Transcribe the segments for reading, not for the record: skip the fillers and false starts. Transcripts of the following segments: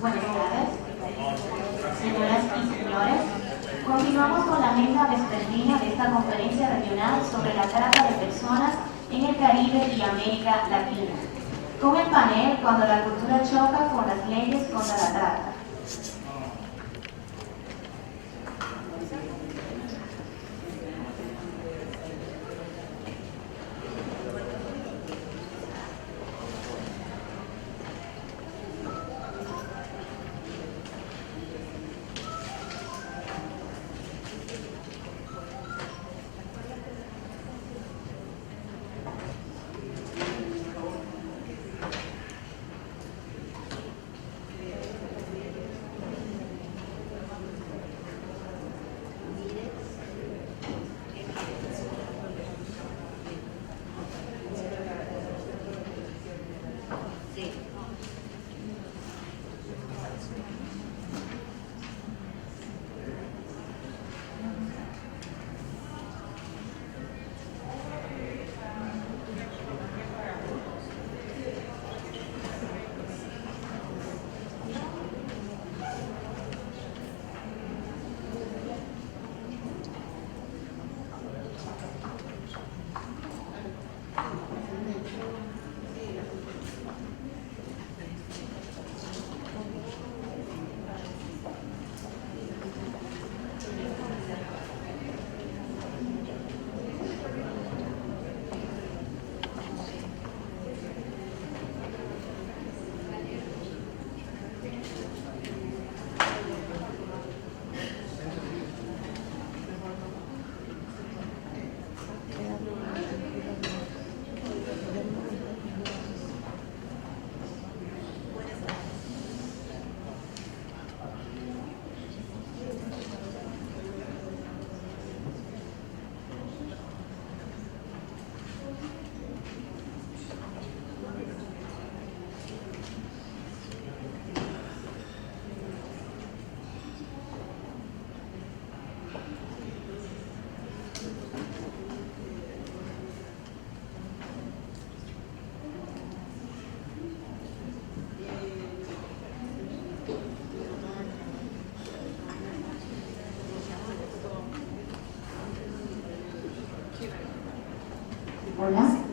Buenas tardes, señoras y señores. Continuamos con la agenda vespertina de esta conferencia regional sobre la trata de personas en el Caribe y América Latina, con el panel Cuando la cultura choca con las leyes contra la trata. Hola.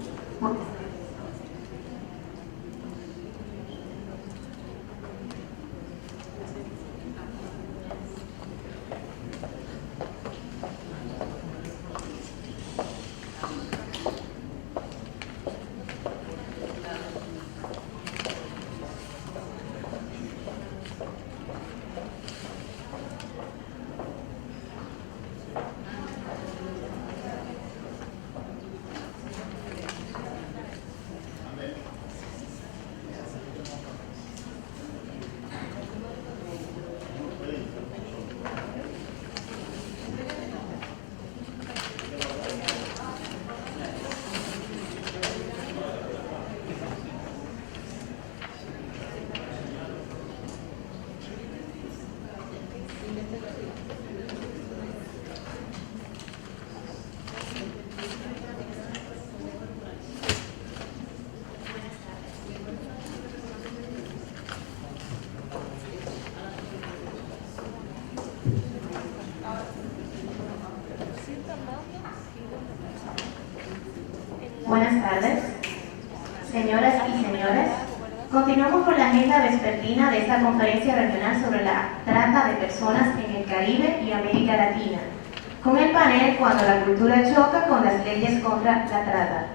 Buenas tardes, señoras y señores. Continuamos con la agenda vespertina de esta conferencia regional sobre la trata de personas en el Caribe y América Latina, con el panel Cuando la cultura choca con las leyes contra la trata.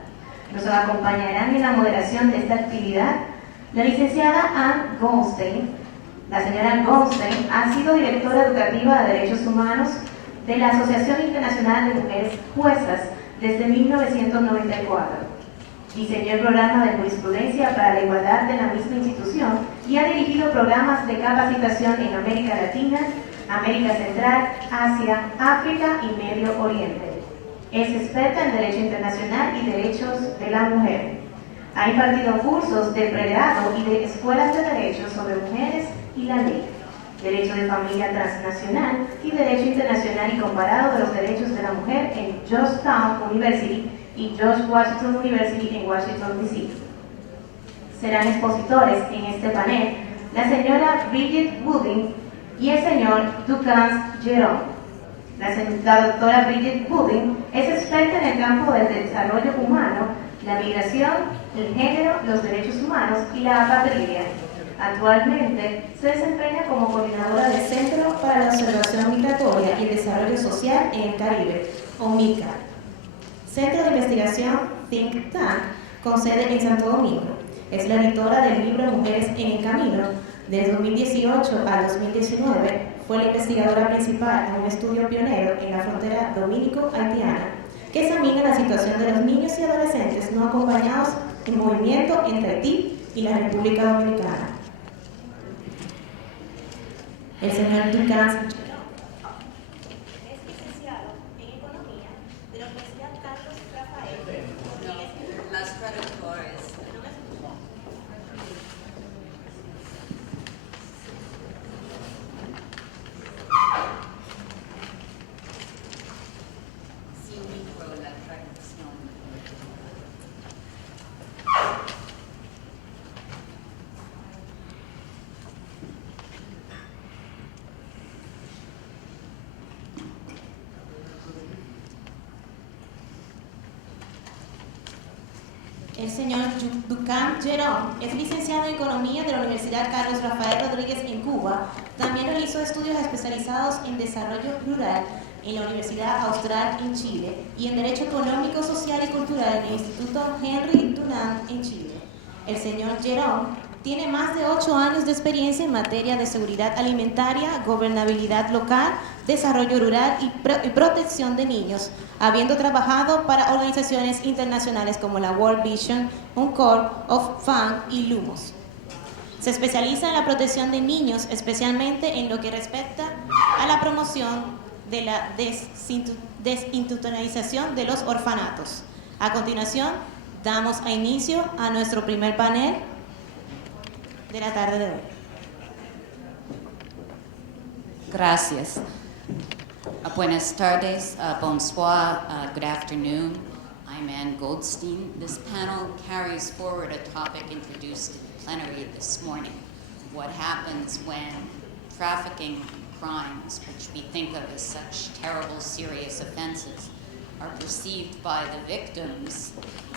Nos acompañarán en la moderación de esta actividad la licenciada Ann Goldstein. La señora Goldstein ha sido directora educativa de Derechos Humanos de la Asociación Internacional de Mujeres Juezas desde 1994. Diseñó el programa de jurisprudencia para la igualdad de la misma institución y ha dirigido programas de capacitación en América Latina, América Central, Asia, África y Medio Oriente. Es experta en Derecho Internacional y Derechos de la Mujer. Ha impartido cursos de pregrado y de escuelas de Derecho sobre mujeres y la ley, Derecho de Familia Transnacional y Derecho Internacional y Comparado de los Derechos de la Mujer en Georgetown University y George Washington University en Washington, D.C. Serán expositores en este panel la señora Bridget Wooding y el señor Ducans Jerome. La doctora Bridget Wooding es experta en el campo del desarrollo humano, la migración, el género, los derechos humanos y la apatria. Actualmente se desempeña como coordinadora del Centro para la Observación Migratoria y el Desarrollo Social en el Caribe, o MICA, centro de investigación Think Tank con sede en Santo Domingo. Es la editora del libro Mujeres en el Camino. Desde 2018 al 2019 fue la investigadora principal en un estudio pionero en la frontera dominico-haitiana que examina la situación de los niños y adolescentes no acompañados en movimiento entre Haití y la República Dominicana. El señor Ducans es licenciado en Economía de la Universidad Carlos Rafael. Las traductores. Sin micro la traducción. El señor Ducans Jerome es licenciado en Economía de la Universidad Carlos Rafael Rodríguez en Cuba. También realizó estudios especializados en Desarrollo Rural en la Universidad Austral en Chile y en Derecho Económico, Social y Cultural en el Instituto Henry Dunant en Chile. El señor Jerome tiene más de 8 años de experiencia en materia de seguridad alimentaria, gobernabilidad local, desarrollo rural y protección de niños, habiendo trabajado para organizaciones internacionales como la World Vision, UNCOR, Oxfam y Lumos. Se especializa en la protección de niños, especialmente en lo que respecta a la promoción de la desinstitucionalización de los orfanatos. A continuación, damos inicio a nuestro primer panel de la tarde de hoy. Gracias. Buenas tardes, bonsoir, good afternoon. I'm Ann Goldstein. This panel carries forward a topic introduced in the plenary this morning. What happens when trafficking crimes, which we think of as such terrible, serious offenses, are perceived by the victims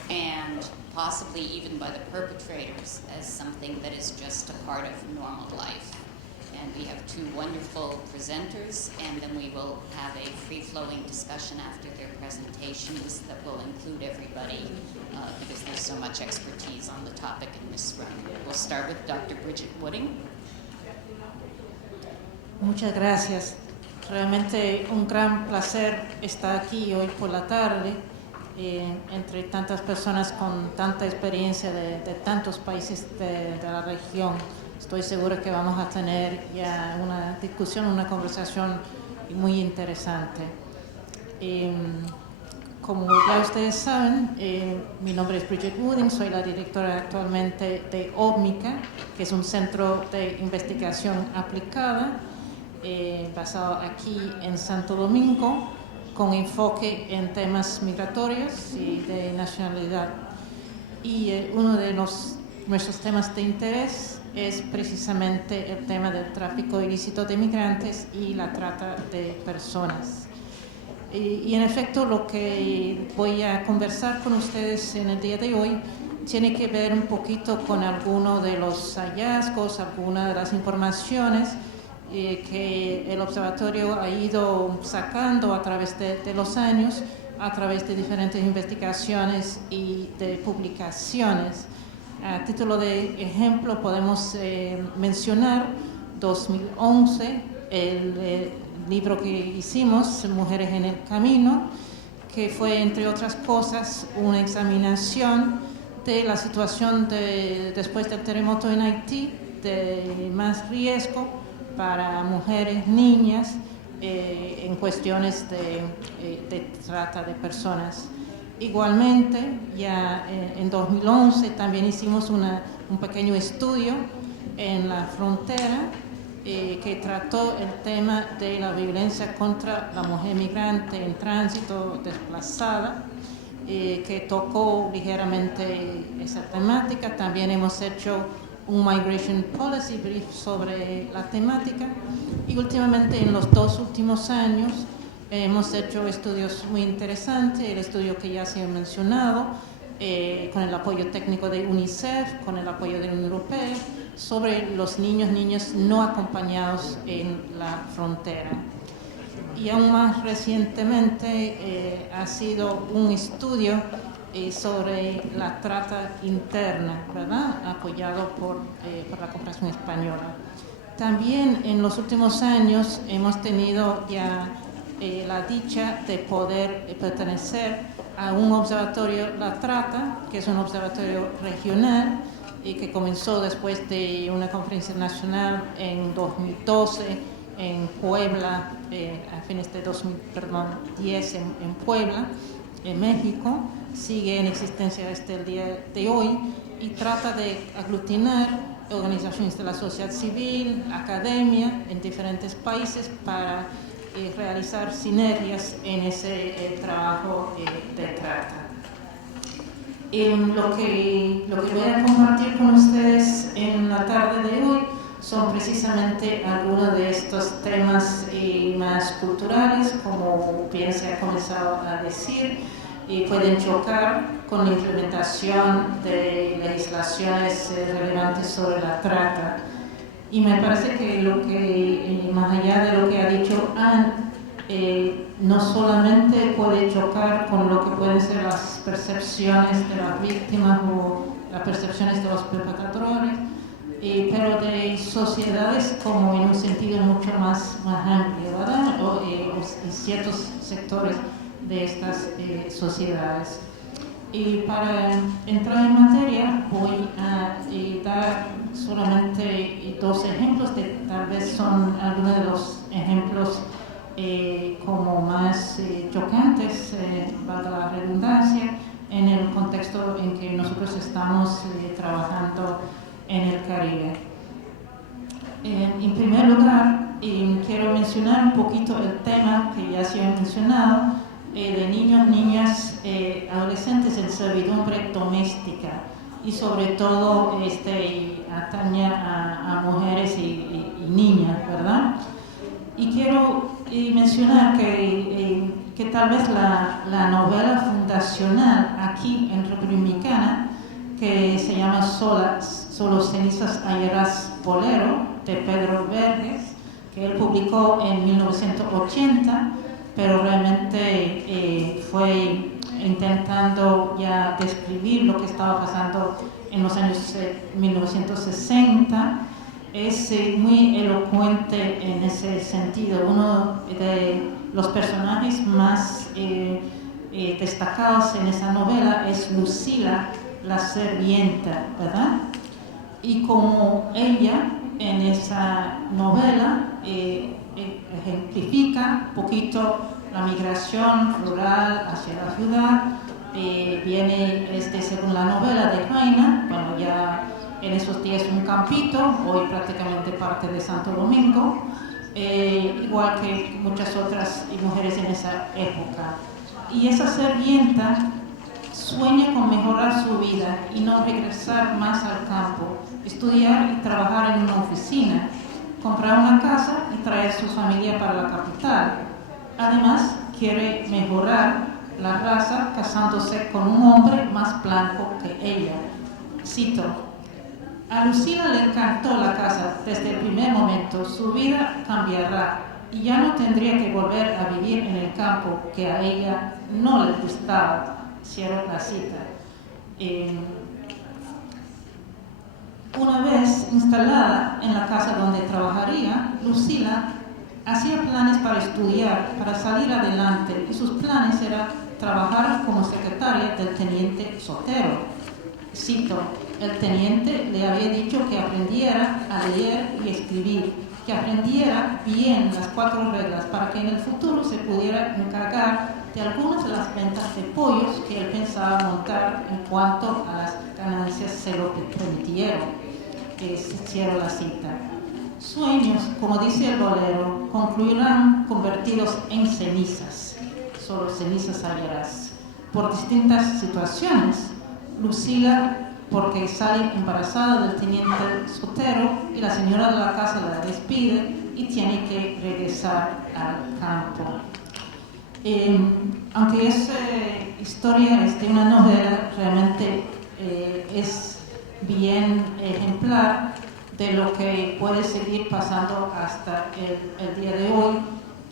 and possibly even by the perpetrators as something that is just a part of normal life. And we have two wonderful presenters, and then we will have a free-flowing discussion after their presentations that will include everybody because there's so much expertise on the topic in this room. We'll start with Dr. Bridget Wooding. Muchas gracias. Realmente un gran placer estar aquí hoy por la tarde entre tantas personas con tanta experiencia de tantos países de la región. Estoy segura que vamos a tener ya una discusión, una conversación muy interesante. Como ya ustedes saben, mi nombre es Bridget Wooding, soy la directora actualmente de OBMICA, que es un centro de investigación aplicada basado aquí en Santo Domingo, con enfoque en temas migratorios y de nacionalidad. Y uno de nuestros temas de interés es precisamente el tema del tráfico ilícito de migrantes y la trata de personas. Y en efecto, lo que voy a conversar con ustedes en el día de hoy tiene que ver un poquito con algunos de los hallazgos, algunas de las informaciones que el observatorio ha ido sacando a través de los años, a través de diferentes investigaciones y de publicaciones. A título de ejemplo podemos mencionar 2011, el libro que hicimos, Mujeres en el Camino, que fue, entre otras cosas, una examinación de la situación después del terremoto en Haití, de más riesgo para mujeres, niñas, en cuestiones de trata de personas. Igualmente, ya en 2011 también hicimos un pequeño estudio en la frontera que trató el tema de la violencia contra la mujer migrante en tránsito desplazada, que tocó ligeramente esa temática. También hemos hecho un Migration Policy Brief sobre la temática, y últimamente en los 2 últimos años hemos hecho estudios muy interesantes, el estudio que ya se ha mencionado, con el apoyo técnico de UNICEF, con el apoyo de la Unión Europea, sobre los niños no acompañados en la frontera. Y aún más recientemente ha sido un estudio sobre la trata interna, ¿verdad?, apoyado por la Cooperación Española. También en los últimos años hemos tenido ya la dicha de poder pertenecer a un observatorio La Trata, que es un observatorio regional y que comenzó después de una conferencia nacional en 2012 en Puebla, a fines de 2010 en Puebla, en México. Sigue en existencia hasta el día de hoy y trata de aglutinar organizaciones de la sociedad civil, academia en diferentes países para realizar sinergias en ese trabajo de trata. Lo que voy a compartir con ustedes en la tarde de hoy son precisamente algunos de estos temas más culturales, como bien se ha comenzado a decir, y pueden chocar con la implementación de legislaciones relevantes sobre la trata. Y me parece que más allá de lo que ha dicho Anne, no solamente puede chocar con lo que pueden ser las percepciones de las víctimas o las percepciones de los perpetradores, pero de sociedades como en un sentido mucho más amplio, ¿verdad? O en ciertos sectores de estas sociedades. Y para entrar en materia voy a dar solamente 2 ejemplos, tal vez son algunos de los ejemplos como más chocantes, valga la redundancia, en el contexto en que nosotros estamos trabajando en el Caribe. En primer lugar, quiero mencionar un poquito el tema que ya se ha mencionado, de niños, niñas, adolescentes en servidumbre doméstica, y sobre todo atañe a mujeres y niñas, ¿verdad? Y quiero mencionar que tal vez la novela fundacional aquí en República Dominicana, que se llama Solo cenizas hallarás bolero, de Pedro Verges, que él publicó en 1980, pero realmente fue intentando ya describir lo que estaba pasando en los años 1960, es muy elocuente en ese sentido. Uno de los personajes más destacados en esa novela es Lucila, la servienta, ¿verdad? Y como ella en esa novela ejemplifica un poquito la migración rural hacia la ciudad, viene según la novela de Jaina, bueno, ya en esos días un campito, hoy prácticamente parte de Santo Domingo, igual que muchas otras mujeres en esa época. Y esa servienta sueña con mejorar su vida y no regresar más al campo, estudiar y trabajar en una oficina, comprar una casa y traer a su familia para la capital. Además, quiere mejorar la raza casándose con un hombre más blanco que ella. Cito: a Lucila le encantó la casa desde el primer momento. Su vida cambiará y ya no tendría que volver a vivir en el campo que a ella no le gustaba. Cierro la cita. Una vez instalada en la casa donde trabajaría, Lucila hacía planes para estudiar, para salir adelante, y sus planes eran trabajar como secretaria del teniente Sotero. Cito: el teniente le había dicho que aprendiera a leer y escribir, que aprendiera bien las 4 reglas para que en el futuro se pudiera encargar de algunas de las ventas de pollos que él pensaba montar en cuanto a las ganancias se lo permitieron. Cierro la cita. Sueños, como dice el bolero, concluirán convertidos en cenizas. Solo cenizas hallarás. Por distintas situaciones, Lucila porque sale embarazada del teniente Sotero y la señora de la casa la despide y tiene que regresar al campo. Aunque esa historia es de una novela, realmente es bien ejemplar de lo que puede seguir pasando hasta el día de hoy,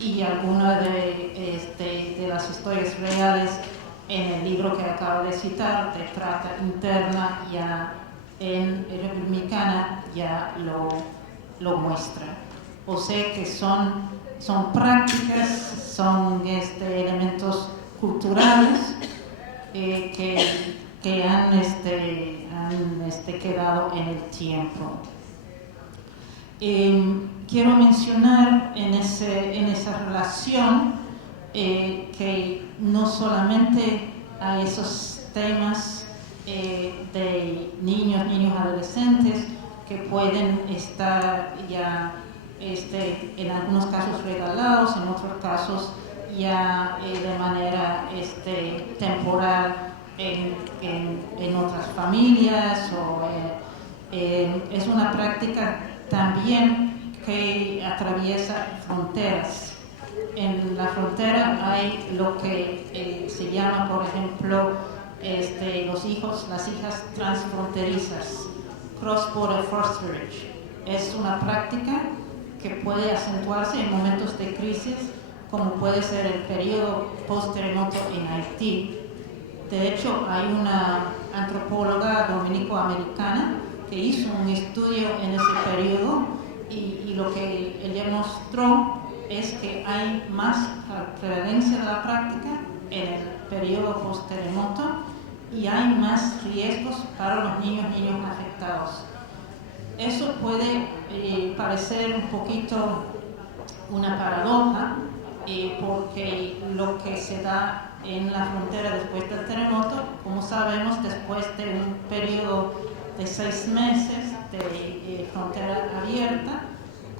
y algunas de las historias reales en el libro que acabo de citar de trata interna ya en República Dominicana ya lo muestra. O sea que son prácticas, son elementos culturales que han quedado en el tiempo. Quiero mencionar en esa relación que no solamente hay esos temas de niños adolescentes que pueden estar ya en algunos casos regalados, en otros casos ya de manera temporal en otras familias, es una práctica también que atraviesa fronteras. En la frontera hay lo que se llama, por ejemplo, las hijas transfronterizas, cross-border fosterage. Es una práctica que puede acentuarse en momentos de crisis, como puede ser el periodo post-terremoto en Haití. De hecho, hay una antropóloga dominico-americana que hizo un estudio en ese periodo y lo que ella mostró es que hay más prevalencia de la práctica en el periodo post-terremoto y hay más riesgos para los niños afectados. Eso puede parecer un poquito una paradoja, porque lo que se da en la frontera después del terremoto, como sabemos, después de un periodo de 6 meses de frontera abierta,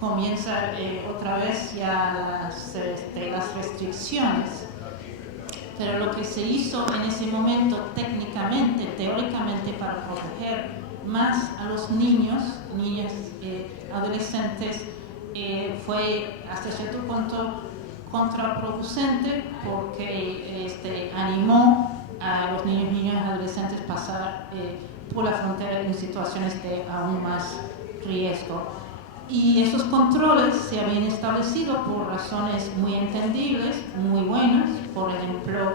comienza otra vez ya las restricciones. Pero lo que se hizo en ese momento técnicamente, teóricamente, para proteger más a los niñas, adolescentes, fue hasta cierto punto contraproducente, porque animó a los niños adolescentes a pasar por la frontera en situaciones de aún más riesgo. Y esos controles se habían establecido por razones muy entendibles, muy buenas. Por ejemplo,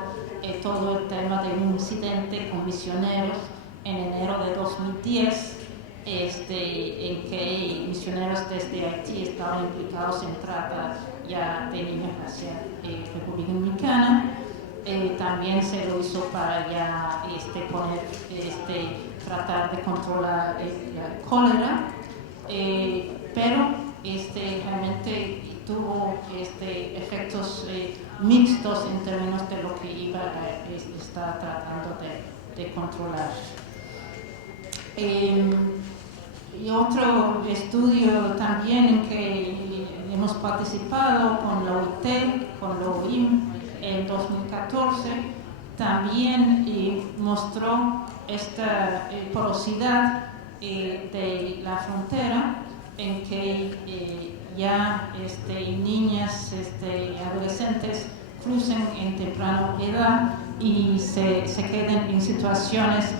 todo el tema de un incidente con misioneros en enero de 2010, en que misioneros desde Haití estaban implicados en trata ya de niños hacia República Dominicana. También se lo hizo para ya tratar de controlar la cólera, pero realmente tuvo efectos mixtos en términos de lo que iba a estar tratando de controlar. Y otro estudio también en que hemos participado con la OIT, con la OIM, en 2014, también mostró esta porosidad de la frontera, en que ya niñas adolescentes crucen en temprana edad y se queden en situaciones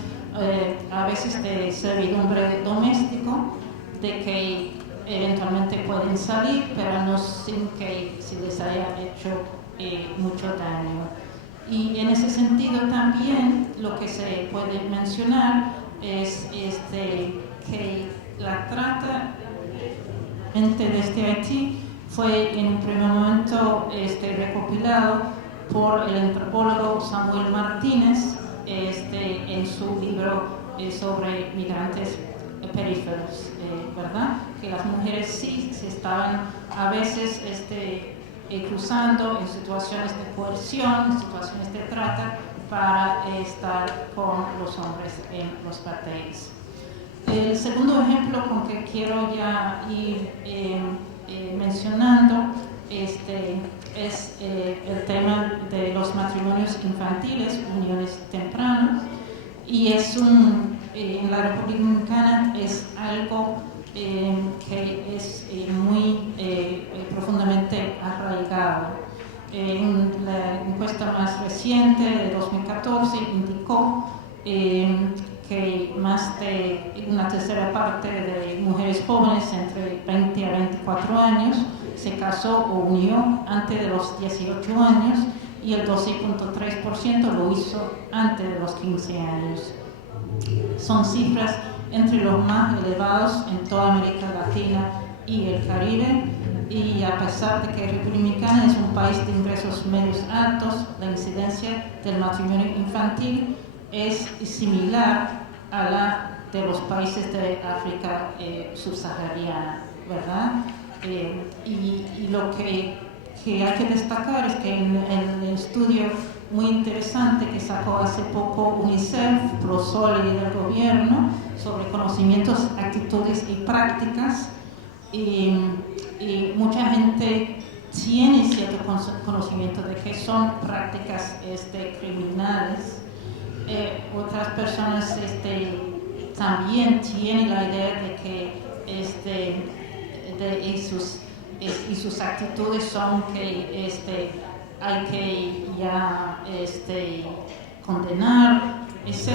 a veces de servidumbre doméstico, de que eventualmente pueden salir, pero no sin que se les haya hecho mucho daño. Y en ese sentido también lo que se puede mencionar es que la trata desde Haití fue en un primer momento recopilado por el antropólogo Samuel Martínez en su libro sobre migrantes periféricos, ¿verdad? Que las mujeres sí se estaban a veces cruzando en situaciones de coerción, situaciones de trata, para estar con los hombres en los cuarteles. El segundo ejemplo con que quiero ya ir mencionando es el tema de los matrimonios infantiles, uniones tempranas, y es un en la República Dominicana es algo que es muy profundamente arraigado. La encuesta más reciente de 2014 indicó que más de una tercera parte de mujeres jóvenes entre 20 a 24 años se casó o unió antes de los 18 años y el 12.3% lo hizo antes de los 15 años. Son cifras entre los más elevados en toda América Latina y el Caribe, y a pesar de que República Dominicana es un país de ingresos medios altos, la incidencia del matrimonio infantil es similar a la de los países de África subsahariana, ¿verdad? Y lo que hay que destacar es que en el estudio muy interesante que sacó hace poco UNICEF, ProSol y el gobierno sobre conocimientos, actitudes y prácticas, y mucha gente tiene cierto conocimiento de que son prácticas criminales. Otras personas también tienen la idea de que y sus actitudes son que hay que ya condenar, etc.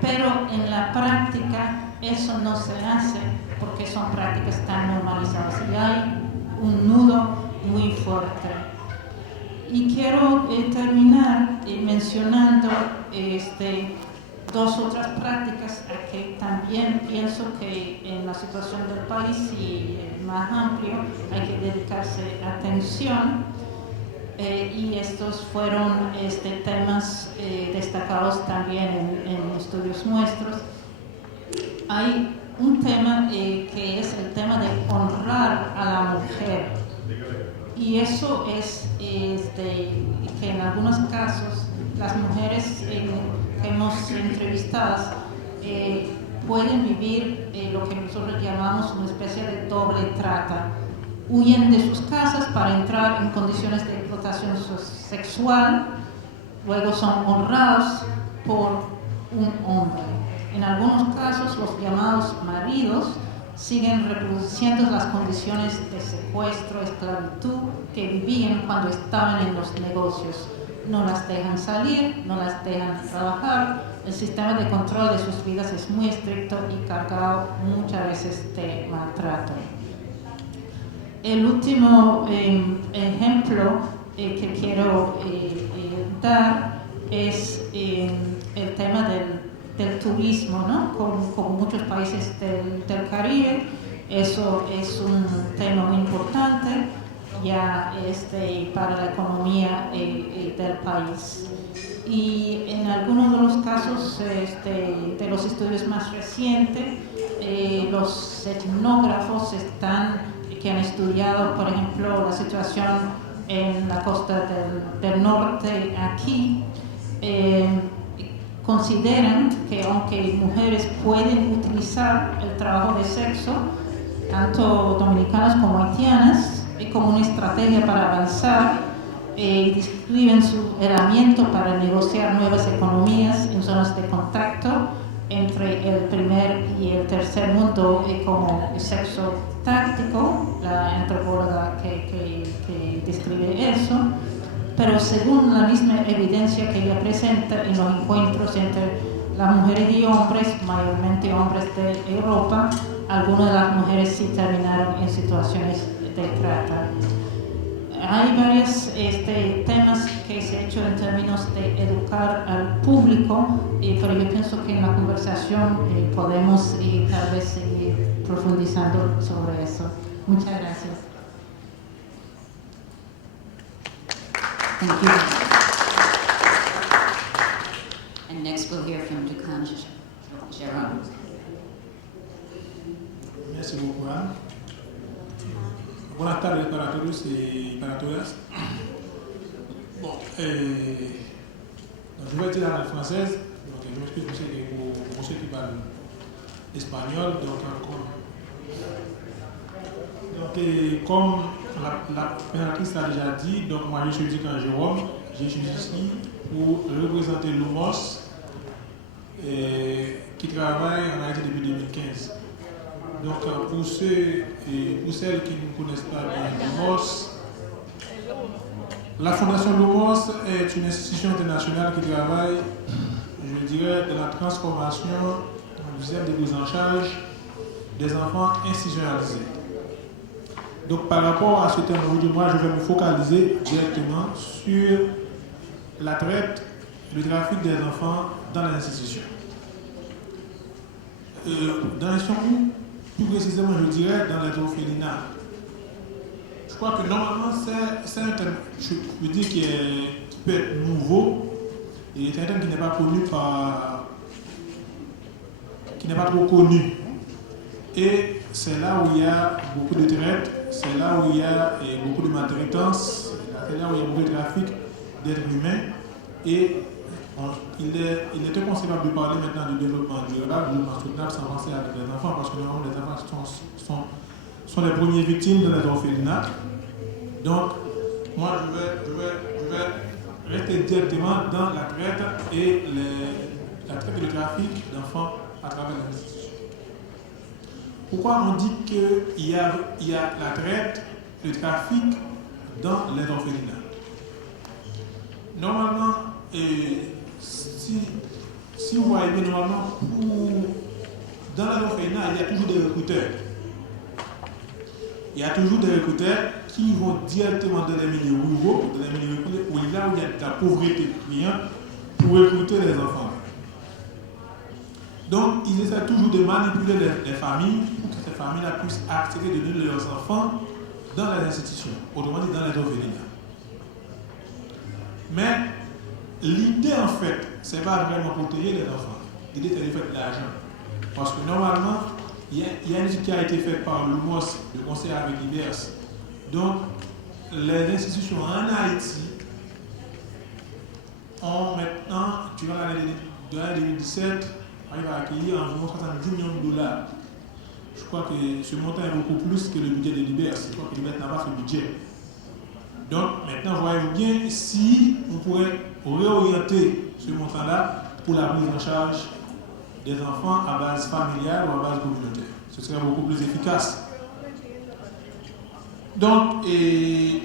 Pero en la práctica eso no se hace porque son prácticas tan normalizadas y hay un nudo muy fuerte. Y quiero terminar mencionando dos otras prácticas a que también pienso que en la situación del país y más amplio hay que dedicarse atención, y estos fueron temas destacados también en estudios nuestros. Hay un tema que es el tema de honrar a la mujer, y eso es que en algunos casos las mujeres que hemos entrevistado pueden vivir lo que nosotros llamamos una especie de doble trata. Huyen de sus casas para entrar en condiciones de explotación sexual, luego son honrados por un hombre. En algunos casos los llamados maridos siguen reproduciendo las condiciones de secuestro, esclavitud que vivían cuando estaban en los negocios. No las dejan salir, no las dejan trabajar. El sistema de control de sus vidas es muy estricto y cargado muchas veces de maltrato. El último ejemplo que quiero dar es el tema del turismo, ¿no? Como muchos países del Caribe, eso es un tema muy importante ya para la economía del país. Y en algunos de los casos de los estudios más recientes, los etnógrafos que han estudiado, por ejemplo, la situación en la costa del norte aquí, consideran que aunque mujeres pueden utilizar el trabajo de sexo, tanto dominicanas como haitianas, como una estrategia para avanzar, describen su herramienta para negociar nuevas economías en zonas de contacto entre el primer y el tercer mundo, como el sexo táctico, la antropóloga que describe eso. Pero según la misma evidencia que ella presenta en los encuentros entre las mujeres y hombres, mayormente hombres de Europa, algunas de las mujeres sí terminaron en situaciones de trata. Hay varios temas que se han hecho en términos de educar al público, pero yo pienso que en la conversación podemos tal vez seguir profundizando sobre eso. Muchas gracias. Thank you. And next we'll hear from Dukan Jérôme. Merci beaucoup, Anne. Buenas tardes para todos y para todas. Bon, je vais dire en française, donc je m'excuse pour ceux qui parlent espagnol. Donc, comme la pénatrice l'a déjà dit, donc moi je suis Dukan Jérôme, je suis ici pour représenter l'UMOS, qui travaille en Haïti depuis 2015. Donc, pour ceux et pour celles qui ne connaissent pas bien Lumos, la Fondation Lumos est une institution internationale qui travaille, je dirais, dans la transformation du système de prise en charge des enfants institutionnalisés. Donc, par rapport à ce thème, moi, je vais me focaliser directement sur la traite, le trafic des enfants dans l'institution. Dans l'institution, plus précisément, je dirais, dans les orphelinats. Je crois que normalement, c'est un thème, je veux dire, qui peut être nouveau et c'est un thème qui n'est pas connu qui n'est pas trop connu. Et c'est là où il y a beaucoup de traite, c'est là où il y a beaucoup de maltraitance, c'est là où il y a beaucoup de trafic d'êtres humains. Et il est inconcevable de parler maintenant du développement durable, du développement soutenable sans penser à les enfants, parce que normalement les enfants sont les premières victimes de les orphelinats. Donc, moi je vais rester directement dans la traite et la traite et le trafic d'enfants à travers l'institution. Pourquoi on dit qu'il y a la traite, le trafic dans les orphelinats? Normalement, si vous voyez bien, normalement, dans les orphelinats, il y a toujours des recruteurs. Il y a toujours des recruteurs qui vont directement dans les milieux ruraux, dans les milieux reculés, où il y a de la pauvreté criante, pour recruter les enfants. Donc, ils essaient toujours de manipuler les familles pour que ces familles-là puissent accepter de donner leurs enfants dans les institutions, autrement dit dans les orphelinats. Mais l'idée, en fait, c'est pas vraiment protéger les enfants. L'idée, c'est de faire de l'argent. Parce que normalement, il y a une étude qui a été faite par le MOS, le conseil avec IBERS. Donc, les institutions en Haïti ont maintenant, durant l'année 2017, arrive à accueillir environ 70 millions de dollars. Je crois que ce montant est beaucoup plus que le budget de l'IBERS. Je crois que l'IBERS n'a pas ce budget. Donc, maintenant, voyez-vous bien si on pourrait réorienter ce montant-là pour la prise en charge des enfants à base familiale ou à base communautaire. Ce serait beaucoup plus efficace. Donc, il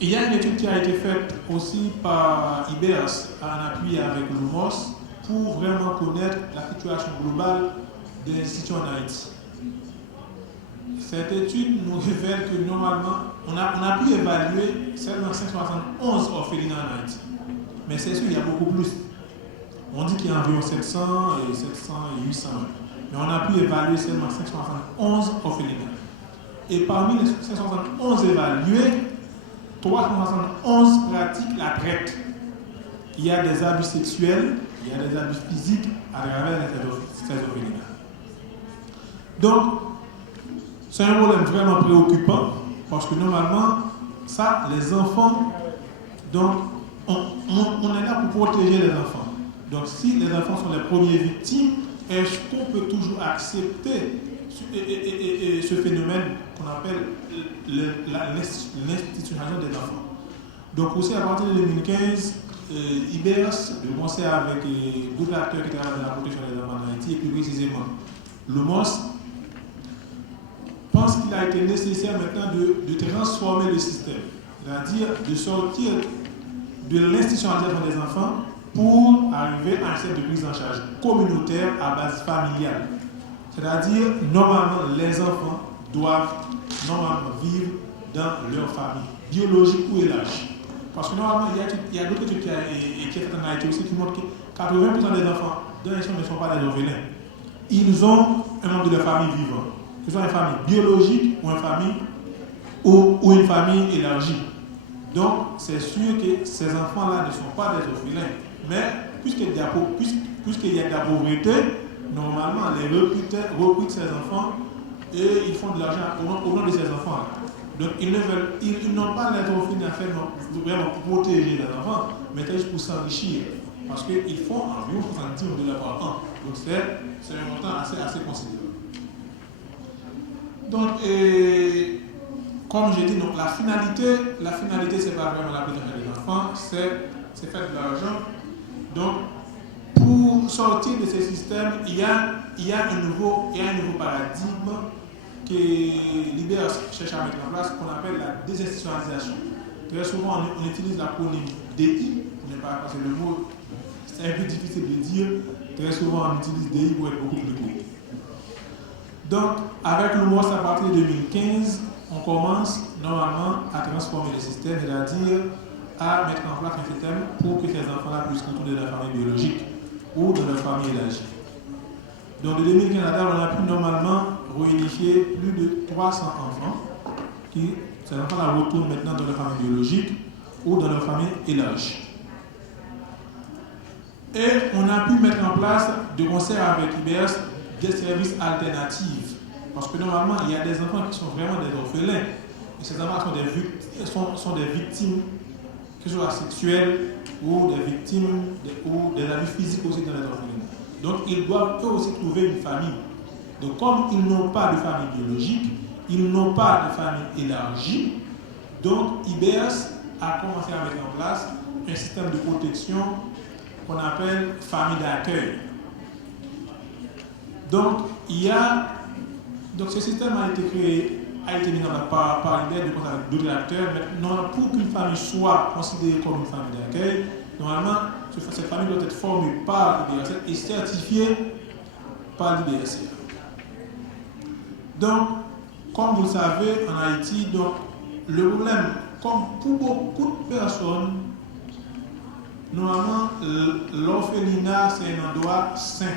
y a une étude qui a été faite aussi par IBERS en appui avec le MOS pour vraiment connaître la situation globale des institutions en Haïti. Cette étude nous révèle que normalement, on a pu évaluer seulement 571 orphelinats en Haïti. Mais c'est sûr, il y a beaucoup plus. On dit qu'il y a environ 700 et 800. Mais on a pu évaluer seulement 571 orphelinats. Et parmi les 571 évalués, 371 pratiquent la traite. Il y a des abus sexuels, il y a des abus physiques à travers ces orphelinats. Donc, c'est un problème vraiment préoccupant parce que normalement, ça, les enfants, donc, on est là pour protéger les enfants. Donc, si les enfants sont les premières victimes, est-ce qu'on peut toujours accepter ce phénomène qu'on appelle l'institutionnalisation des enfants? Donc, aussi à partir de 2015, IBERS, le conseil avec d'autres acteurs qui travaillent dans la protection des enfants en Haïti, et plus précisément le MOS, pense qu'il a été nécessaire maintenant de transformer le système, c'est-à-dire de sortir de l'institutionnalisation des enfants pour arriver à un système de prise en charge communautaire à base familiale. C'est-à-dire, normalement, les enfants doivent normalement vivre dans leur famille, biologique ou élargie. Parce que normalement, il y a d'autres études qui sont faites en Haïti aussi qui montrent que 80% des enfants dans les champs ne sont pas des orphelins. Ils ont un membre de leur famille vivant. Que ce soit une famille biologique ou une famille élargie. Donc, c'est sûr que ces enfants-là ne sont pas des orphelins. Mais, puisqu'il y a de la pauvreté, normalement, les recruteurs recrutent ces enfants et ils font de l'argent au nom de ces enfants-là. Donc, ils n'ont pas l'intention à faire vraiment pour protéger les enfants, mais juste pour s'enrichir. Parce qu'ils font environ 70 $ par an. Donc, c'est un montant assez considérable. Donc, comme j'ai dit, donc, la finalité, c'est pas vraiment la protection des enfants, c'est faire de l'argent. Donc, pour pour sortir de ce système, il y a un nouveau paradigme que l'IBERS cherche à mettre en place, qu'on appelle la désinstitutionnalisation. Très souvent, on utilise l'acronyme DI, parce que le mot, c'est un peu difficile de dire. Très souvent, on utilise DI pour être beaucoup plus court. Donc, avec le MOS, à partir de 2015, on commence normalement à transformer le système, c'est-à-dire à mettre en place un système pour que ces enfants-là puissent retourner dans leur famille biologique ou dans leur famille élargie. Donc, de 2015 à là, on a pu normalement réunifier plus de 300 enfants qui, ces enfants-là, retournent maintenant dans leur famille biologique ou dans leur famille élargie. Et on a pu mettre en place, de concert avec IBERS, des services alternatifs. Parce que normalement, il y a des enfants qui sont vraiment des orphelins. Et ces enfants sont des victimes, que ce soit sexuelles ou des victimes ou des abus physiques aussi dans les orphelins. Donc, ils doivent eux aussi trouver une famille. Donc, comme ils n'ont pas de famille biologique, ils n'ont pas de famille élargie, donc IBERS a commencé à mettre en place un système de protection qu'on appelle famille d'accueil. Donc, ce système a été créé, a été mis en place par l'IBERS avec d'autres acteurs. Maintenant, pour qu'une famille soit considérée comme une famille d'accueil, normalement, cette famille doit être formée par l'IBERS et certifiée par l'IBERS. Donc, comme vous le savez, en Haïti, donc, le problème, comme pour beaucoup de personnes, normalement, l'orphelinat, c'est un endroit sain.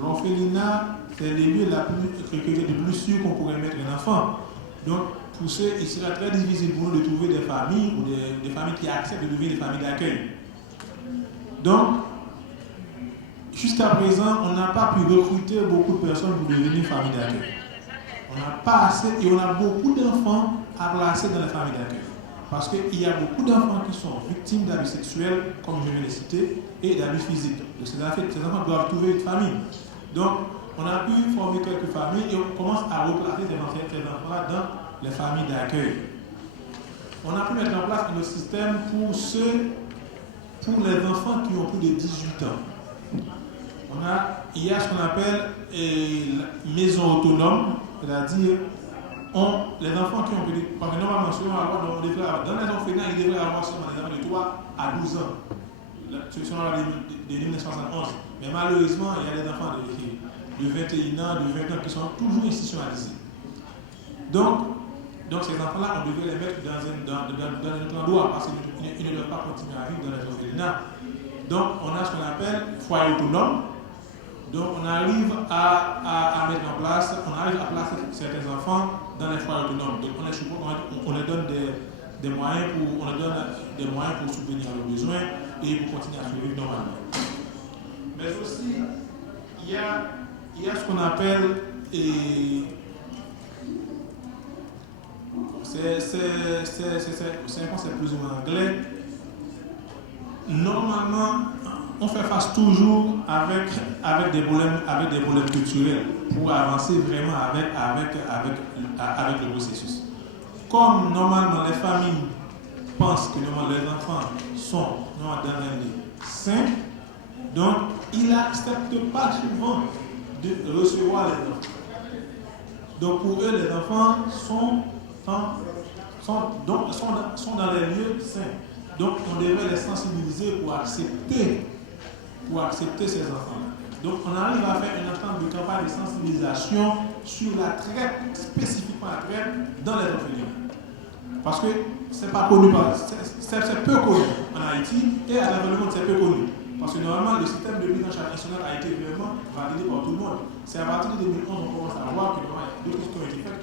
L'orphelinat, c'est les lieux les plus sûrs qu'on pourrait mettre un enfant. Donc, pour ceux, il sera très difficile pour nous de trouver des familles ou des familles qui acceptent de devenir des familles d'accueil. Donc, jusqu'à présent, on n'a pas pu recruter beaucoup de personnes pour devenir famille d'accueil. On n'a pas assez et on a beaucoup d'enfants à placer dans les familles d'accueil. Parce qu'il y a beaucoup d'enfants qui sont victimes d'abus sexuels, comme je viens de citer, et d'abus physiques. Donc ces enfants doivent trouver une famille. Donc, on a pu former quelques familles et on commence à replacer ces enfants-là dans les familles d'accueil. On a pu mettre en place un système pour les enfants qui ont plus de 18 ans. Il y a ce qu'on appelle maison autonome, c'est-à-dire les enfants qui ont plus de... Parce que normalement, dans les orphelins, ils devraient avoir seulement des enfants de 3 à 12 ans. Ce sont de 1971. Mais malheureusement, il y a des enfants de 21 ans, de 20 ans qui sont toujours institutionnalisés. Donc ces enfants-là, on devrait les mettre dans un endroit parce qu'ils ne doivent pas continuer à vivre dans les orphelinats. Donc, on a ce qu'on appelle foyer autonome. Donc, on arrive à mettre en place, on arrive à placer certains enfants dans les foyers autonomes. Donc, on leur donne des moyens pour subvenir à leurs besoins et pour continuer à survivre normalement. Mais aussi, il y a ce qu'on appelle c'est un concept plus ou moins anglais. Normalement, on fait face toujours avec des problèmes culturels pour avancer vraiment avec le processus. Comme normalement les familles pensent que normalement les enfants sont dans un lit sain, donc ils n'acceptent pas souvent de recevoir les enfants. Donc pour eux, les enfants sont dans les lieux sains. Donc on devrait les sensibiliser pour accepter ces enfants-là. Donc on arrive à faire une entente de campagne de sensibilisation sur la traite, spécifiquement la traite dans les orphelinats. Parce que c'est pas connu, c'est peu connu en Haïti et à travers le monde c'est peu connu. Parce que normalement le système de prise en charge national a été vraiment validé par tout le monde. C'est à partir de 2011 qu'on commence à voir que il y a d'autres choses qui ont été faites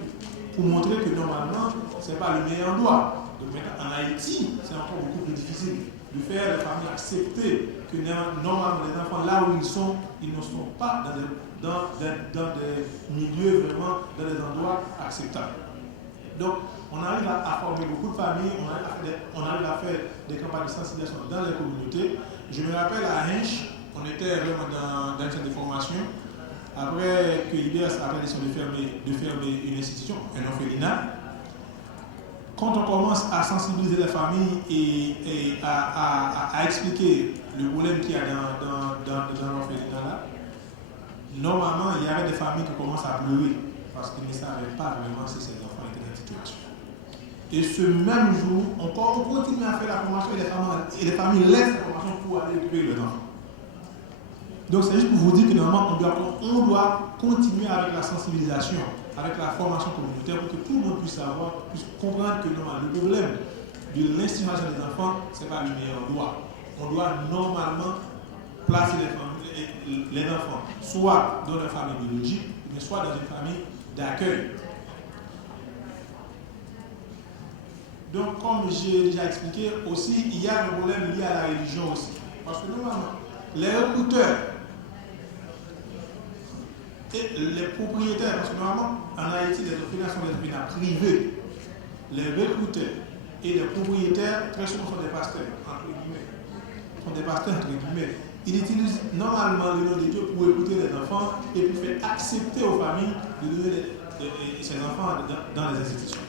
pour montrer que normalement c'est pas le meilleur endroit. Donc maintenant en Haïti c'est encore beaucoup plus difficile de faire les familles accepter que normalement les enfants là où ils ne sont pas dans des milieux vraiment, dans des endroits acceptables. Donc on arrive à former beaucoup de familles, on arrive à faire des campagnes de sensibilisation dans les communautés. Je me rappelle à Hinch, on était vraiment dans une centre de formation. Après que IBERS a fait la décision de fermer une institution, un orphelinat, quand on commence à sensibiliser les familles et à expliquer le problème qu'il y a dans l'orphelinat, normalement, il y avait des familles qui commencent à pleurer parce qu'ils ne savaient pas vraiment si ces enfants étaient dans cette situation. Et ce même jour, on continue à faire la formation et les familles laissent la formation pour aller récupérer leurs enfants. Donc c'est juste pour vous dire que normalement, on doit continuer avec la sensibilisation, avec la formation communautaire pour que tout le monde puisse savoir, puisse comprendre que normalement, le problème de l'institution des enfants, ce n'est pas le meilleur droit. On doit normalement placer les enfants soit dans une famille biologique, mais soit dans une famille d'accueil. Donc, comme j'ai déjà expliqué, aussi, il y a un problème lié à la religion aussi. Parce que normalement, les recruteurs et les propriétaires, parce que normalement, en Haïti, les orphelinats sont des orphelinats privés. Les recruteurs et les propriétaires, très souvent, sont des pasteurs, entre guillemets. Sont des pasteurs, entre guillemets. Ils utilisent normalement le nom de Dieu pour écouter les enfants et pour faire accepter aux familles de donner ces enfants dans les institutions.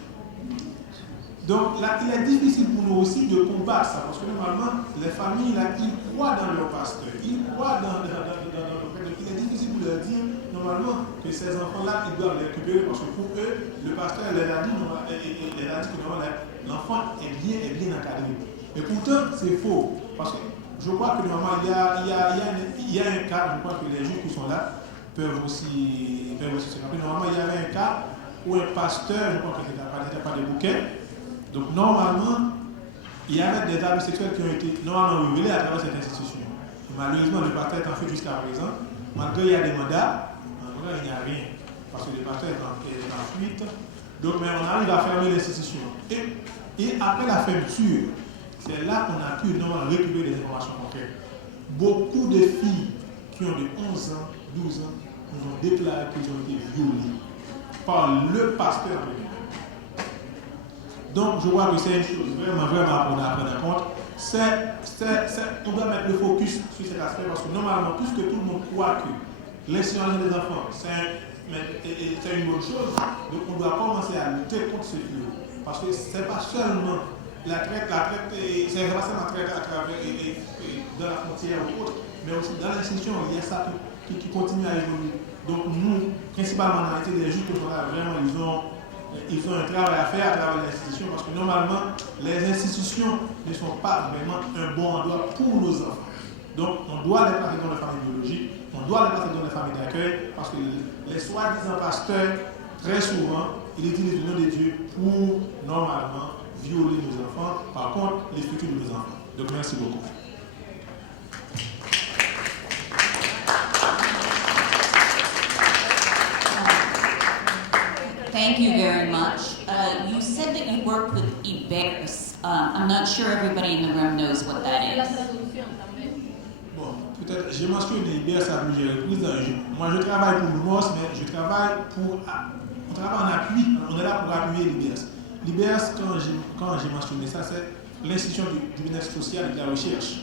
Donc là, il est difficile pour nous aussi de combattre ça, parce que normalement, les familles, là, ils croient dans leur pasteur, ils croient dans le fait. Il est difficile pour leur dire, normalement, que ces enfants-là, ils doivent les récupérer, parce que pour eux, le pasteur les a dit que normalement, l'enfant est bien encadré. Mais pourtant, c'est faux, parce que je crois que normalement, il y a un cas, je crois que les juges qui sont là peuvent aussi se rappeler. Normalement, il y avait un cas où un pasteur, je crois qu'il n'était pas des bouquets. Donc normalement, il y avait des abus sexuels qui ont été normalement révélés à travers cette institution. Malheureusement, le pasteur est en fuite jusqu'à présent. Malgré il y a des mandats, en vrai, il n'y a rien. Parce que le pasteur est en fuite. Donc, mais on arrive à fermer l'institution. Et après la fermeture, c'est là qu'on a pu normalement récupérer des informations concrètes. Beaucoup de filles qui ont de 11 ans, 12 ans, nous ont déclaré qu'ils ont été violées par le pasteur. Donc, je vois que c'est une chose vraiment à prendre en compte. On doit mettre le focus sur cet aspect parce que normalement, puisque tout le monde croit que l'instruction des enfants, c'est une bonne chose, donc on doit commencer à lutter contre ce fléau. Parce que ce n'est pas seulement la traite, c'est pas seulement la traite à travers dans la frontière ou autre, mais aussi dans l'institution, il y a ça qui continue à évoluer. Donc, nous, principalement en Haïti, les juges qui sont là, vraiment, ils ont un travail à faire à travers l'institution parce que normalement, les institutions ne sont pas vraiment un bon endroit pour nos enfants. Donc, on doit les placer dans les familles biologiques, on doit les placer dans les familles d'accueil parce que les soi-disant pasteurs, très souvent, ils utilisent le nom de Dieu pour, normalement, violer nos enfants, par contre, les futurs de nos enfants. Donc, merci beaucoup. Thank you very much. You said that you worked with IBERS. I'm not sure everybody in the room knows what that is. Bon, peut-être, j'ai mentionné IBERS à plusieurs reprises. Moi, je travaille pour l'UMOS, mais je travaille on travaille en appui. On est là pour appuyer l'IBERS. L'IBERS, quand j'ai mentionné ça, c'est l'institution du bien-être social et de la recherche.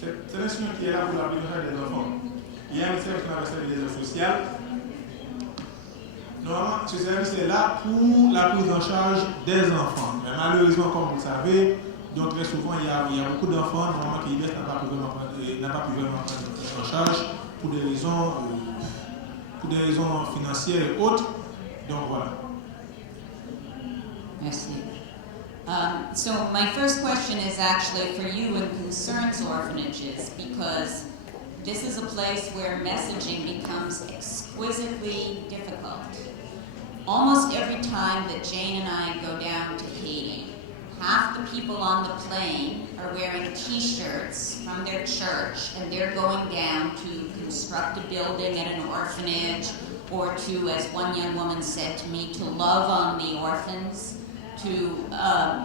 C'est l'institution qui est là pour la prise en charge des enfants. Il y a un service qu'on appelle le service social. Normalement, ce service est là pour la prise en charge des enfants. Mais malheureusement, comme vous le savez, donc très souvent, il y a beaucoup d'enfants normalement qui n'a pas pu vraiment prendre en charge pour des raisons financières et autres. Donc voilà. Merci. So my first question is actually for you and concerns orphanages, because this is a place where messaging becomes exquisitely difficult. Almost every time that Jane and I go down to Haiti, half the people on the plane are wearing t-shirts from their church, and they're going down to construct a building at an orphanage, or to, as one young woman said to me, to love on the orphans, to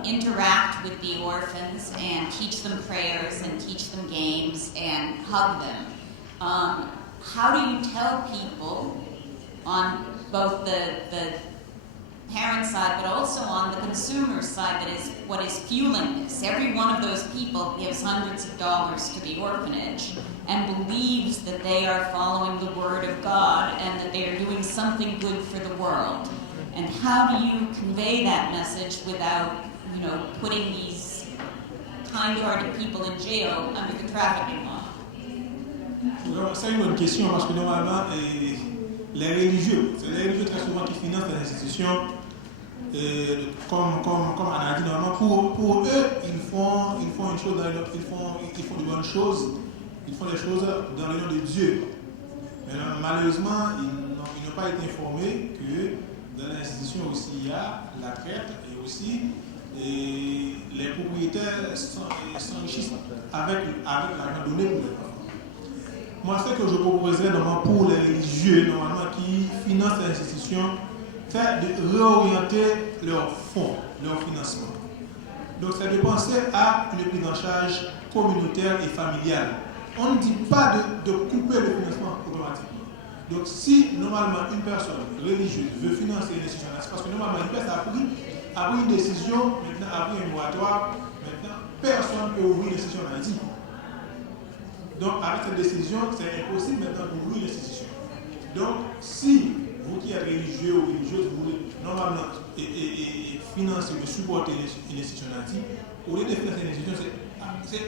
interact with the orphans and teach them prayers and teach them games and hug them. How do you tell people on both the parent side, but also on the consumer side, that is what is fueling this. Every one of those people gives hundreds of dollars to the orphanage and believes that they are following the word of God and that they are doing something good for the world. And how do you convey that message without, putting these kind-hearted people in jail under the trafficking law? C'est une bonne question parce que normalement, les religieux très souvent qui financent les institutions, comme Anna a dit, normalement pour eux, ils font une chose, ils font de bonnes choses, ils font les choses dans le nom de Dieu. Mais malheureusement, ils n'ont pas été informés que dans l'institution aussi il y a la traite et aussi les propriétaires s'enrichissent avec l'argent donné pour les enfants. Moi, ce que je proposerais normalement pour les religieux normalement qui financent les institutions, c'est de réorienter leurs fonds, leur financement. Donc, c'est de penser à une prise en charge communautaire et familiale. On ne dit pas de couper le financement automatiquement. Donc, si normalement une personne religieuse veut financer une institution, c'est parce que normalement une personne a pris une décision, maintenant a pris un moratoire, maintenant personne ne peut ouvrir une institution en Haïti. Donc, avec cette décision, c'est impossible maintenant d'ouvrir une institution. Donc, si vous qui êtes religieux ou religieuse, vous voulez normalement financer ou supporter une institution en Haïti, au lieu de financer une institution, c'est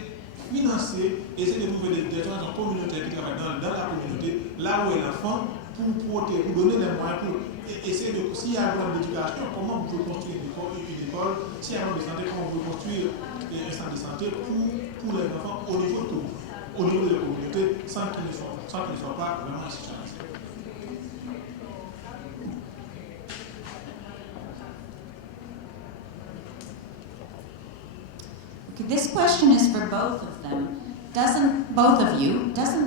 financer, essayer de trouver des organisations communautaires qui travaillent dans la communauté, là où est l'enfant, pour protéger, pour donner les moyens, pour essayer de, s'il y a un problème d'éducation, comment vous pouvez construire une école, s'il y a un problème de santé, comment vous pouvez construire un centre de santé pour les enfants au niveau de tout, au niveau de la communauté, sans qu'ils ne soient pas vraiment institutionnalisés. This question is for both of them. Doesn't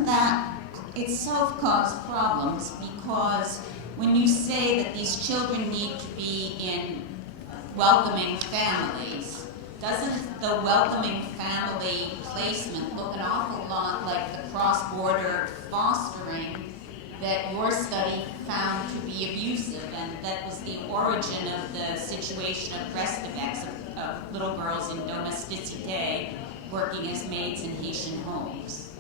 that itself cause problems? Because when you say that these children need to be in welcoming families, doesn't the welcoming family placement look an awful lot like the cross-border fostering that your study found to be abusive, and that was the origin of the situation of breast-evecs of little girls in domesticité working as maids in Haitian homes?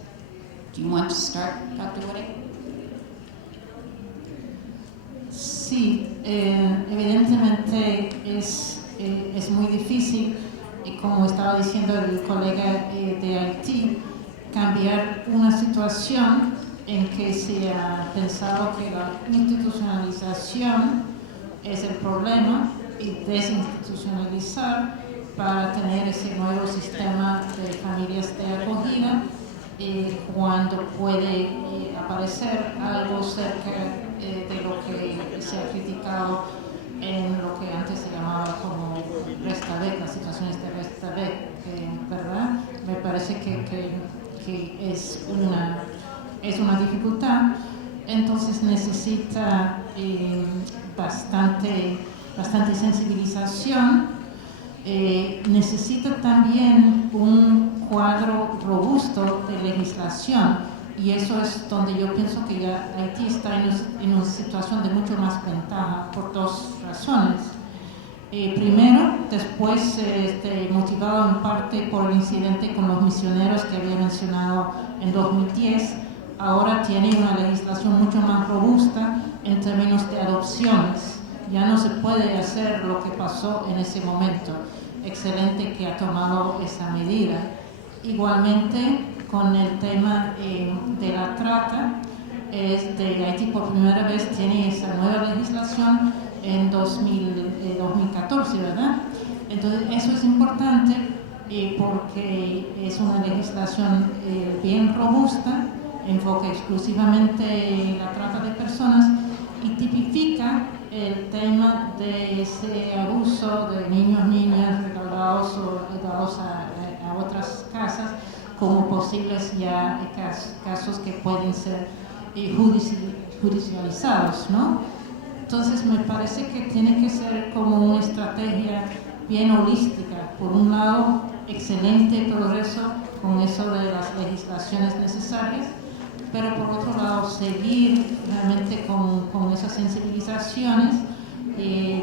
Do you want to start, Dr. Woody? Sí, evidentemente es muy difícil, como estaba diciendo el colega de Haití, cambiar una situación en que se ha pensado que la institucionalización es el problema y desinstitucionalizar para tener ese nuevo sistema de familias de acogida cuando puede aparecer algo cerca de lo que se ha criticado en lo que antes se llamaba como resta-bec, las situaciones de resta-bec, ¿verdad? Me parece que es una dificultad, entonces necesita bastante sensibilización, necesita también un cuadro robusto de legislación, y eso es donde yo pienso que ya Haití está en una situación de mucho más ventaja por dos razones. Primero, después motivado en parte por el incidente con los misioneros que había mencionado en 2010, ahora tiene una legislación mucho más robusta en términos de adopciones. Ya no se puede hacer lo que pasó en ese momento. Excelente que ha tomado esa medida. Igualmente, con el tema de la trata, Haití por primera vez tiene esa nueva legislación en 2014, ¿verdad? Entonces, eso es importante porque es una legislación bien robusta, enfoca exclusivamente en la trata de personas y tipifica el tema de ese abuso de niños, niñas regalados o dados a otras casas como posibles ya casos que pueden ser judicializados, ¿no? Entonces me parece que tiene que ser como una estrategia bien holística. Por un lado, excelente progreso con eso de las legislaciones necesarias, pero por otro lado seguir realmente con esas sensibilizaciones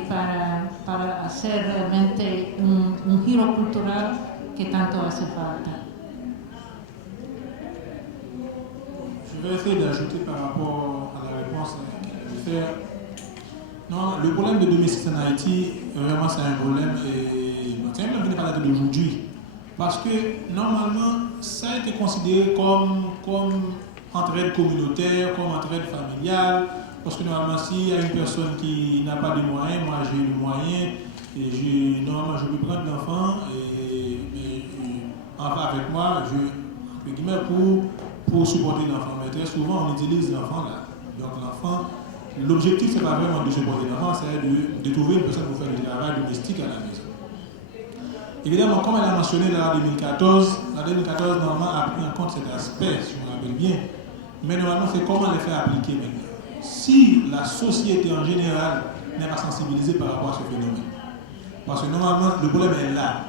para hacer realmente un giro cultural que tanto hace falta. Je vais essayer d'ajouter par rapport à la réponse qu'elle vient de faire. Non, le problème de domesticité en Haïti, vraiment, c'est un problème, et c'est un problème qui n'est pas daté d'aujourd'hui. Parce que, normalement, ça a été considéré comme entraide communautaire, comme entraide familiale. Parce que, normalement, s'il y a une personne qui n'a pas de moyens, moi j'ai le moyen, et normalement, je peux prendre l'enfant, et enfin, avec moi, entre guillemets, pour supporter l'enfant. Mais très souvent, on utilise l'enfant là. Donc, l'enfant, l'objectif, ce n'est pas vraiment de supporter l'enfant, c'est de trouver une personne pour faire du travail domestique à la maison. Évidemment, comme elle a mentionné la 2014, normalement, a pris en compte cet aspect, si on me rappelle bien. Mais normalement, c'est comment les faire appliquer maintenant. Si la société en général n'est pas sensibilisée par rapport à ce phénomène. Parce que normalement, le problème est là.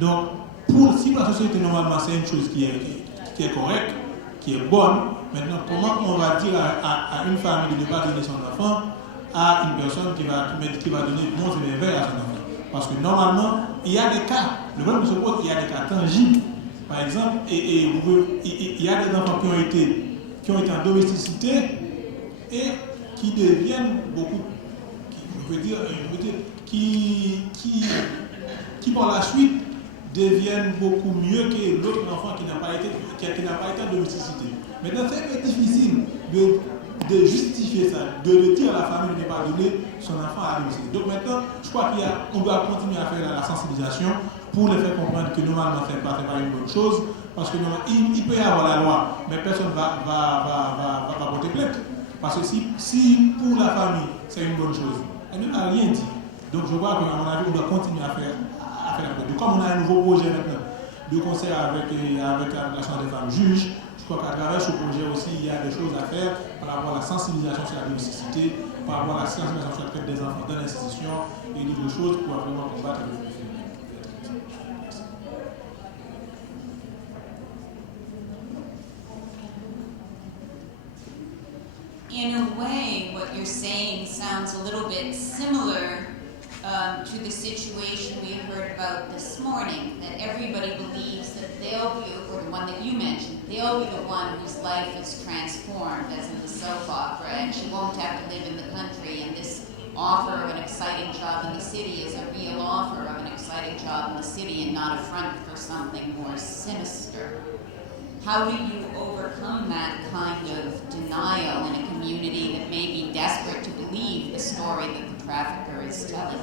Donc, si la société, normalement, c'est une chose qui est correcte, qui est bonne, maintenant, comment on va dire à une famille de ne pas donner son enfant à une personne qui va donner monts et merveilles à son enfant? Parce que normalement, il y a des cas, le problème se pose, il y a des cas tangibles. Par exemple, il y a des enfants qui ont été en domesticité et qui deviennent beaucoup, qui par la suite deviennent beaucoup mieux que l'autre enfant qui n'a pas été en domesticité. Maintenant, c'est difficile de justifier ça, de dire à la famille de ne pas donner son enfant à la domicile. Donc maintenant, je crois qu'on doit continuer à faire la sensibilisation pour les faire comprendre que normalement, ce n'est pas une bonne chose, parce que il peut y avoir la loi, mais personne ne va porter plainte. Parce que si pour la famille, c'est une bonne chose, elle ne m'a rien dit. Donc je vois qu'à mon avis, on doit continuer à faire la plainte. Comme on a un nouveau projet maintenant de concert avec la Chambre des femmes juges, je crois qu'à travers ce projet aussi, il y a des choses à faire par rapport à la sensibilisation sur la domesticité, par rapport à la sensibilisation sur la traite des enfants dans l'institution et d'autres choses pour vraiment combattre le phénomène. In a way, what you're saying sounds a little bit similar to the situation we heard about this morning, that everybody believes that they'll be, or the one that you mentioned, they'll be the one whose life is transformed, as in the soap opera, and she won't have to live in the country, and this offer of an exciting job in the city is a real offer of an exciting job in the city and not a front for something more sinister. How do you overcome that kind of denial in a community that may be desperate to believe the story that the trafficker is telling?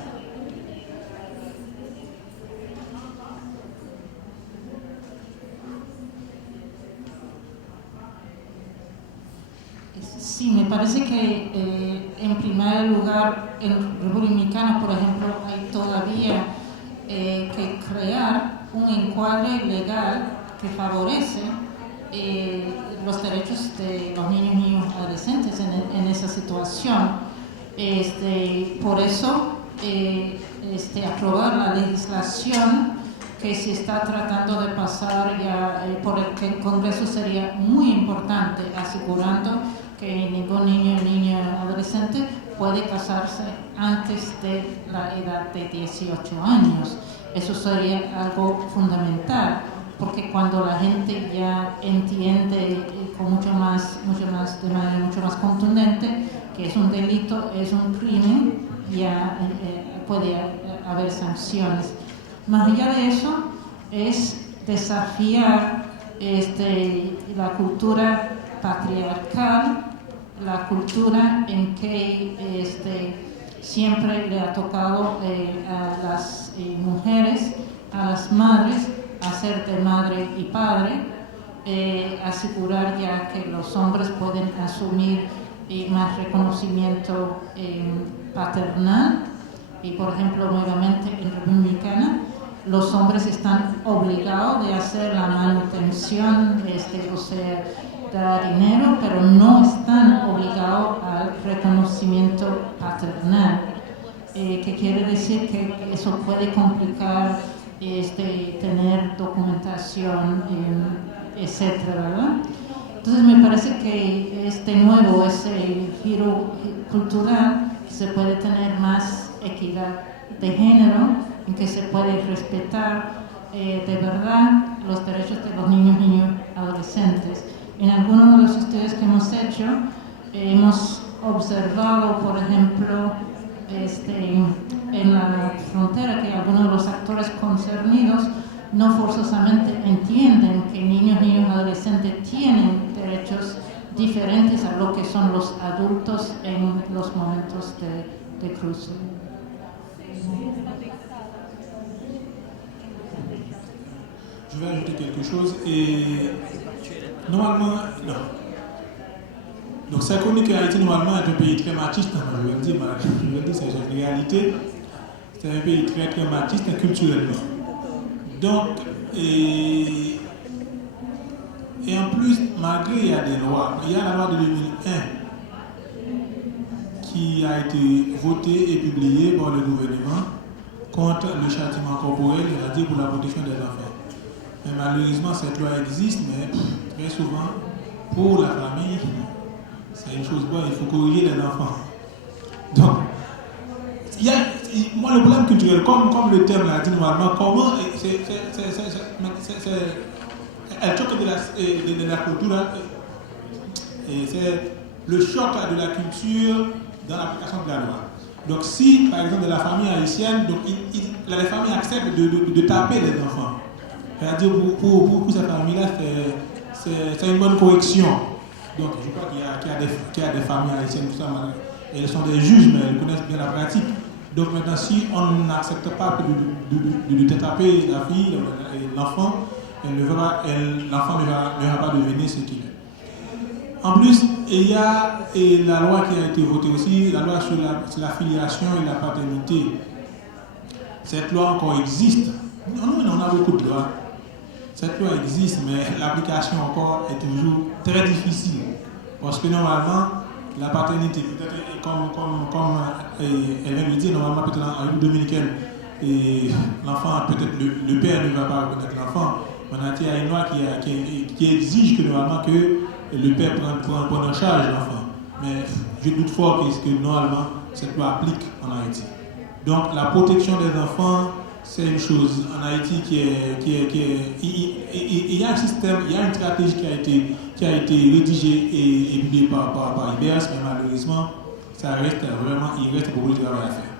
Sí, me parece que en primer lugar en República Dominicana, por ejemplo, hay todavía que crear un encuadre legal que favorece los derechos de los niños y adolescentes en esa situación. Por eso, aprobar la legislación que se está tratando de pasar ya por el Congreso sería muy importante, asegurando que ningún niño o niña adolescente puede casarse antes de la edad de 18 años. Eso sería algo fundamental, porque cuando la gente ya entiende con de manera mucho más contundente que es un delito, es un crimen, ya puede haber sanciones. Más allá de eso, es desafiar la cultura patriarcal, la cultura en que siempre le ha tocado a las mujeres, a las madres, hacer de madre y padre, asegurar ya que los hombres pueden asumir más reconocimiento paternal. Y por ejemplo, nuevamente en República Dominicana, los hombres están obligados de hacer la manutención, o sea, dar dinero, pero no están obligados al reconocimiento paternal, que quiere decir que eso puede complicar tener documentación, etcétera, ¿verdad? Entonces me parece que ese giro cultural se puede tener más equidad de género, en que se puede respetar de verdad los derechos de los niños y adolescentes. En algunos de los estudios que hemos hecho, hemos observado, por ejemplo, en la frontera, que algunos de los actores concernidos no forzosamente entienden que niños y adolescentes tienen derechos diferentes a lo que son los adultos en los momentos de cruce. Je vais ajouter quelque chose. Et normalement, non. Donc, ça connaît que Haïti, normalement, est un pays très machiste. Je vais le dire, c'est une réalité. C'est un pays très, très machiste culturellement. Donc, et en plus, malgré il y a des lois, il y a la loi de 2001 qui a été votée et publiée par le gouvernement contre le châtiment corporel, c'est-à-dire pour la protection des enfants. Mais malheureusement, cette loi existe, mais très souvent, pour la famille, c'est une chose bonne, il faut corriger les enfants. Donc, moi, le problème culturel, comme le terme l'a dit normalement, comment el choque de la culture, c'est le choc de la culture dans l'application de la loi. Donc si, par exemple, de la famille haïtienne, donc, les familles acceptent de taper les enfants. C'est-à-dire pour cette famille-là, c'est une bonne correction. Donc je crois qu'il y a des familles haïtiennes, tout ça, elles sont des juges, mais elles connaissent bien la pratique. Donc maintenant, si on n'accepte pas de taper la fille, l'enfant, l'enfant ne va pas devenir ce qu'il est. En plus, il y a la loi qui a été votée aussi, la loi sur la filiation et la paternité. Cette loi encore existe. On a beaucoup de lois. Cette loi existe, mais l'application encore est toujours très difficile. Parce que normalement, la paternité, peut-être comme elle vient de dire, normalement peut-être en une dominicaine, l'enfant, peut-être le père ne va pas reconnaître l'enfant. Maintenant, il y a une loi qui exige que normalement que le père prenne en charge l'enfant. Mais je doute fort que normalement cette loi applique en Haïti. Donc la protection des enfants, c'est une chose en Haïti il y a un système, il y a une stratégie qui a été rédigée et publiée par IBERS, mais malheureusement, il reste beaucoup de travail à faire.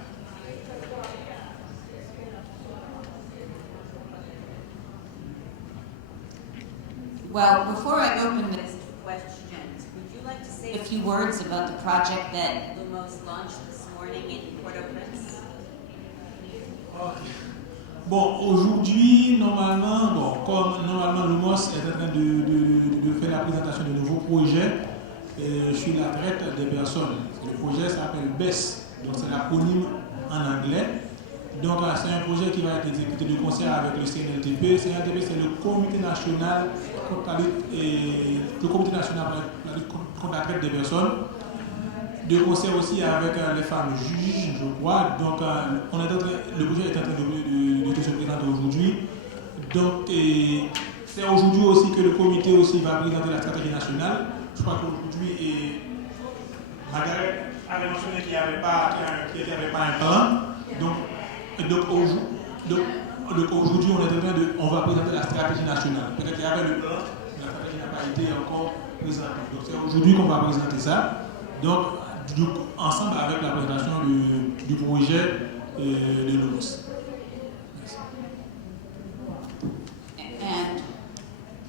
Well, before I open this to questions, would you like to say a few words about the project that Lumos launched this morning in Port-au-Prince? Okay. Bon, aujourd'hui, comme normalement Lumos est en train de faire la présentation de nouveaux projets sur la traite des personnes. Le projet s'appelle BES, donc c'est l'acronyme en anglais. Donc c'est un projet qui va être exécuté de concert avec le CNLTP. CNLTP, c'est le Comité national contre la lutte contre la traite des personnes. De concert aussi avec les femmes juges, je crois. Donc le projet est en train de se présenter aujourd'hui. Donc c'est aujourd'hui aussi que le comité aussi va présenter la stratégie nationale. Je crois qu'aujourd'hui, Margaret avait mentionné qu'il n'y avait pas un plan. Donc aujourd'hui, on va présenter la stratégie nationale. Peut-être qu'il y avait le plan, mais la stratégie n'a pas été encore présentée. Donc c'est aujourd'hui qu'on va présenter ça. Donc ensemble avec la présentation du projet de Lumos.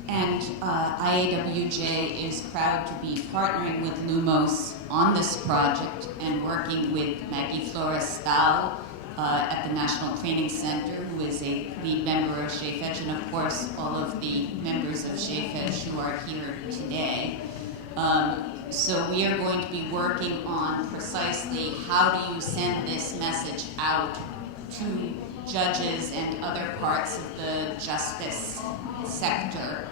And IAWJ is proud to be partnering with Lumos on this project and working with Maggie Flores Stahl at the National Training Center, who is a lead member of SHAFECH, and of course all of the members of SHAFECH who are here today. So we are going to be working on precisely how do you send this message out to judges and other parts of the justice sector.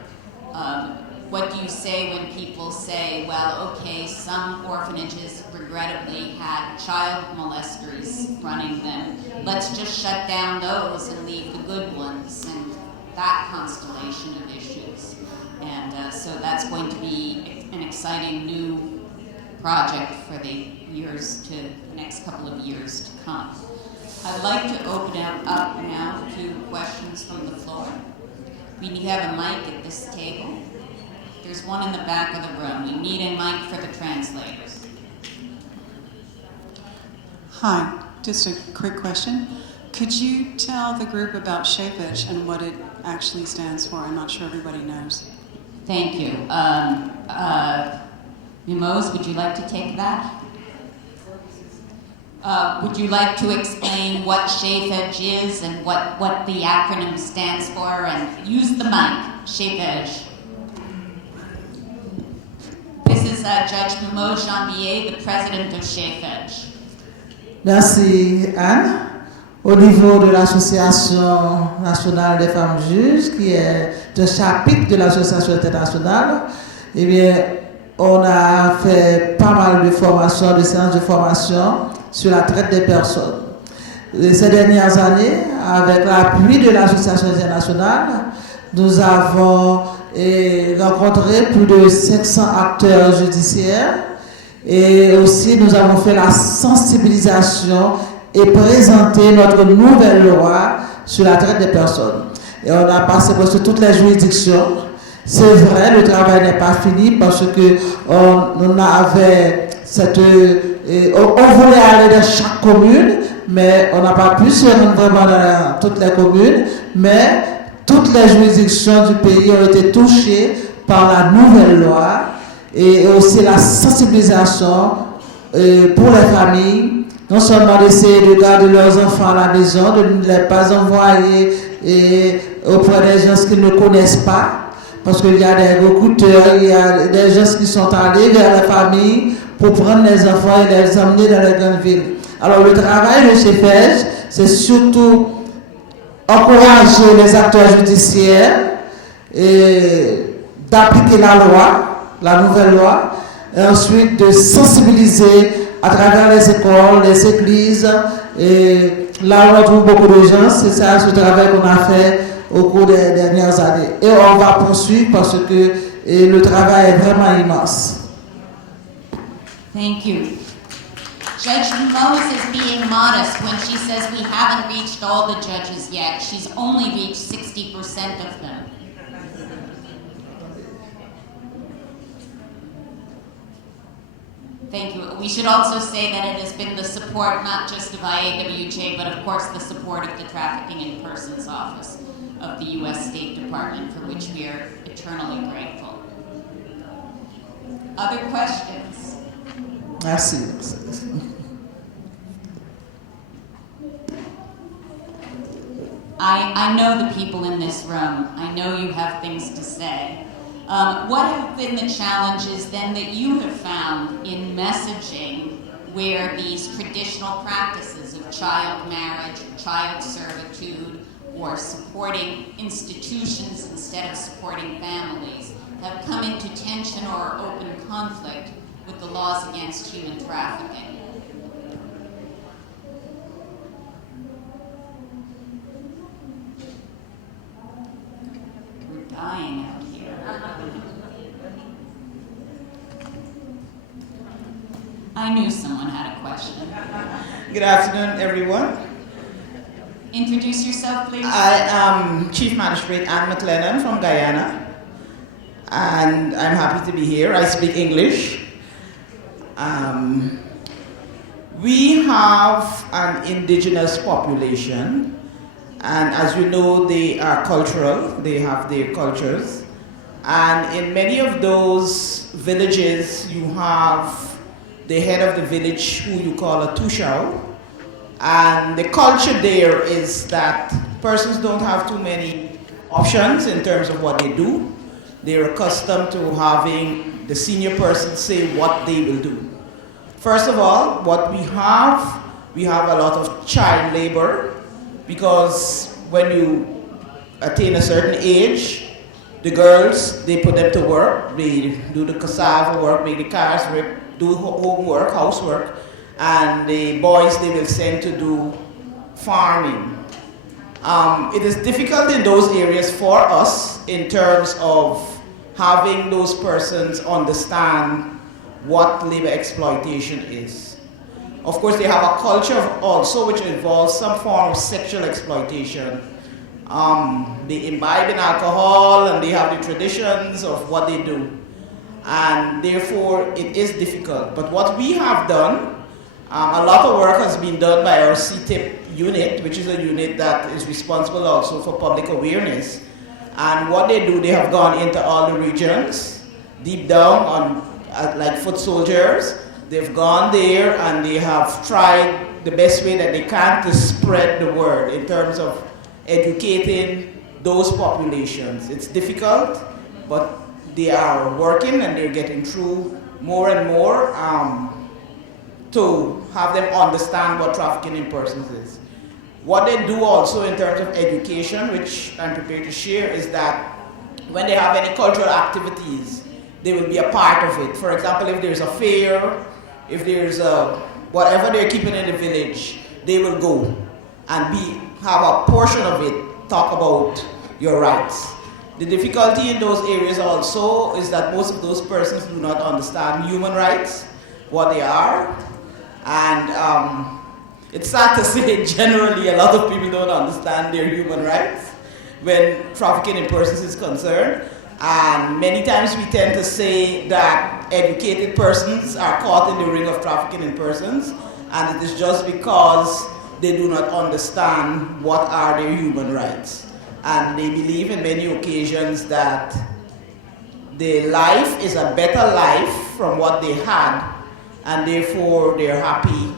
What do you say when people say, well, okay, some orphanages regrettably had child molesters running them. Let's just shut down those and leave the good ones, and that constellation of issues. And so that's going to be an exciting new project for the next couple of years to come. I'd like to open it up now to questions from the floor. We have a mic at this table. There's one in the back of the room. We need a mic for the translators. Hi, just a quick question. Could you tell the group about SHAFEJ and what it actually stands for? I'm not sure everybody knows. Thank you. Mimoz, would you like to take that? Would you like to explain what SHAFEJ is and what the acronym stands for? And use the mic, SHAFEJ. This is Judge Mimoz Janvier, the president of SHAFEJ. Merci Anne. Au niveau de l'Association nationale des femmes juges, qui est un chapitre de l'Association internationale, eh bien, on a fait pas mal de formations, de séances de formation sur la traite des personnes. Ces dernières années, avec l'appui de l'Association internationale, nous avons rencontré plus de 500 acteurs judiciaires et aussi nous avons fait la sensibilisation et présenté notre nouvelle loi sur la traite des personnes. Et on a passé presque toutes les juridictions. C'est vrai, le travail n'est pas fini parce que on avait on voulait aller dans chaque commune, mais on n'a pas pu se rendre vraiment dans toutes les communes, mais toutes les juridictions du pays ont été touchées par la nouvelle loi et aussi la sensibilisation pour les familles. Non seulement d'essayer de garder leurs enfants à la maison, de ne les pas envoyer auprès des gens qu'ils ne connaissent pas, parce qu'il y a des recruteurs, il y a des gens qui sont allés vers les familles pour prendre les enfants et les emmener dans les grandes villes. Alors le travail de SHAFEJ, c'est surtout encourager les acteurs judiciaires d'appliquer la loi, la nouvelle loi, et ensuite de sensibiliser à travers les écoles, les églises, et là on retrouve beaucoup de gens, c'est ça ce travail qu'on a fait au cours des dernières années. Et on va poursuivre parce que le travail est vraiment immense. Thank you. Judge Mimoz is being modest when she says we haven't reached all the judges yet. She's only reached 60% of them. Thank you. We should also say that it has been the support not just of IAWJ, but of course the support of the Trafficking in Persons Office of the U.S. State Department, for which we are eternally grateful. Other questions? Merci. I know the people in this room. I know you have things to say. What have been the challenges then that you have found in messaging where these traditional practices of child marriage, child servitude, or supporting institutions instead of supporting families have come into tension or open conflict with the laws against human trafficking? We're dying out here. I knew someone had a question. Good afternoon, everyone. Introduce yourself, please. I am Chief Magistrate Anne McLennan from Guyana, and I'm happy to be here. I speak English. We have an indigenous population, and as you know, they are cultural. They have their cultures. And in many of those villages, you have the head of the village who you call a tushao. And the culture there is that persons don't have too many options in terms of what they do. They're accustomed to having the senior person say what they will do. First of all, what we have a lot of child labor, because when you attain a certain age, the girls, they put them to work, they do the cassava work, make the cars, do homework, housework, and the boys, they will send to do farming. It is difficult in those areas for us in terms of having those persons understand what labor exploitation is. Of course, they have a culture also which involves some form of sexual exploitation. They imbibe in alcohol and they have the traditions of what they do. And therefore, it is difficult. But what we have done, a lot of work has been done by our CTIP unit, which is a unit that is responsible also for public awareness. And what they do, they have gone into all the regions, deep down on like foot soldiers. They've gone there and they have tried the best way that they can to spread the word in terms of educating those populations. It's difficult, but they are working and they're getting through more and more to have them understand what trafficking in persons is. What they do also in terms of education, which I'm prepared to share, is that when they have any cultural activities, they will be a part of it. For example, if there's a fair, if there's whatever they're keeping in the village, they will go and have a portion of it talk about your rights. The difficulty in those areas also is that most of those persons do not understand human rights, what they are, and it's sad to say generally a lot of people don't understand their human rights when trafficking in persons is concerned. And many times we tend to say that educated persons are caught in the ring of trafficking in persons, and it is just because they do not understand what are their human rights. And they believe in many occasions that their life is a better life from what they had, and therefore they're happy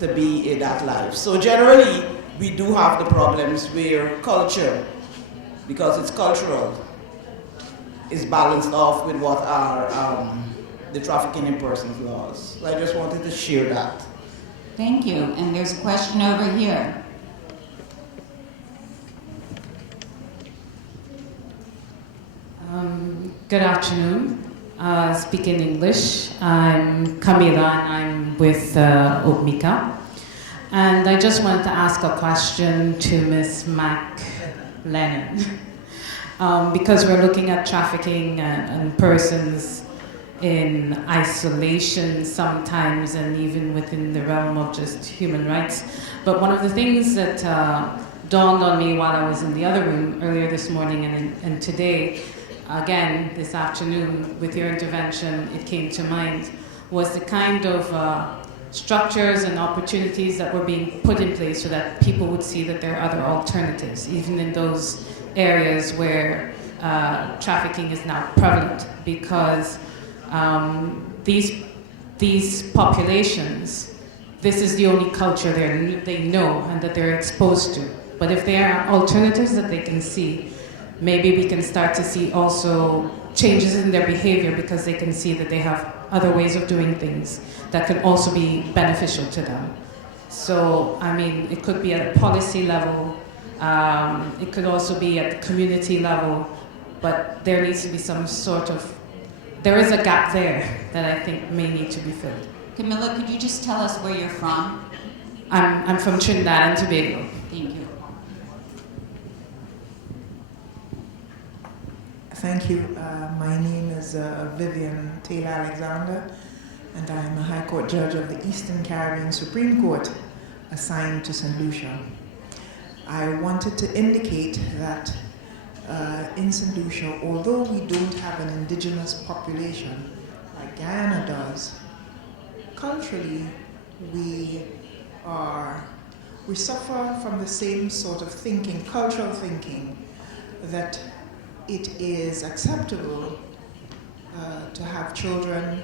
to be in that life. So generally, we do have the problems where culture, because it's cultural, is balanced off with what are the trafficking in persons laws. So I just wanted to share that. Thank you. And there's a question over here. Good afternoon. Speaking English, I'm Camila and I'm with OPMICA. And I just wanted to ask a question to Ms. McLennan. Because we're looking at trafficking and persons in isolation sometimes and even within the realm of just human rights. But one of the things that dawned on me while I was in the other room earlier this morning and today, again this afternoon with your intervention, it came to mind, was the kind of structures and opportunities that were being put in place so that people would see that there are other alternatives, even in those areas where trafficking is now prevalent, because these populations, this is the only culture they know and that they're exposed to. But if there are alternatives that they can see, maybe we can start to see also changes in their behavior because they can see that they have other ways of doing things that can also be beneficial to them. So, I mean, it could be at a policy level, it could also be at the community level, but there needs to be some sort of, there is a gap there that I think may need to be filled. Camilla, could you just tell us where you're from? I'm from Trinidad and Tobago. Thank you. Thank you. My name is Vivian Taylor Alexander, and I am a High Court Judge of the Eastern Caribbean Supreme Court, assigned to St. Lucia. I wanted to indicate that in St. Lucia, although we don't have an indigenous population like Guyana does, culturally we suffer from the same sort of thinking, cultural thinking, that it is acceptable to have children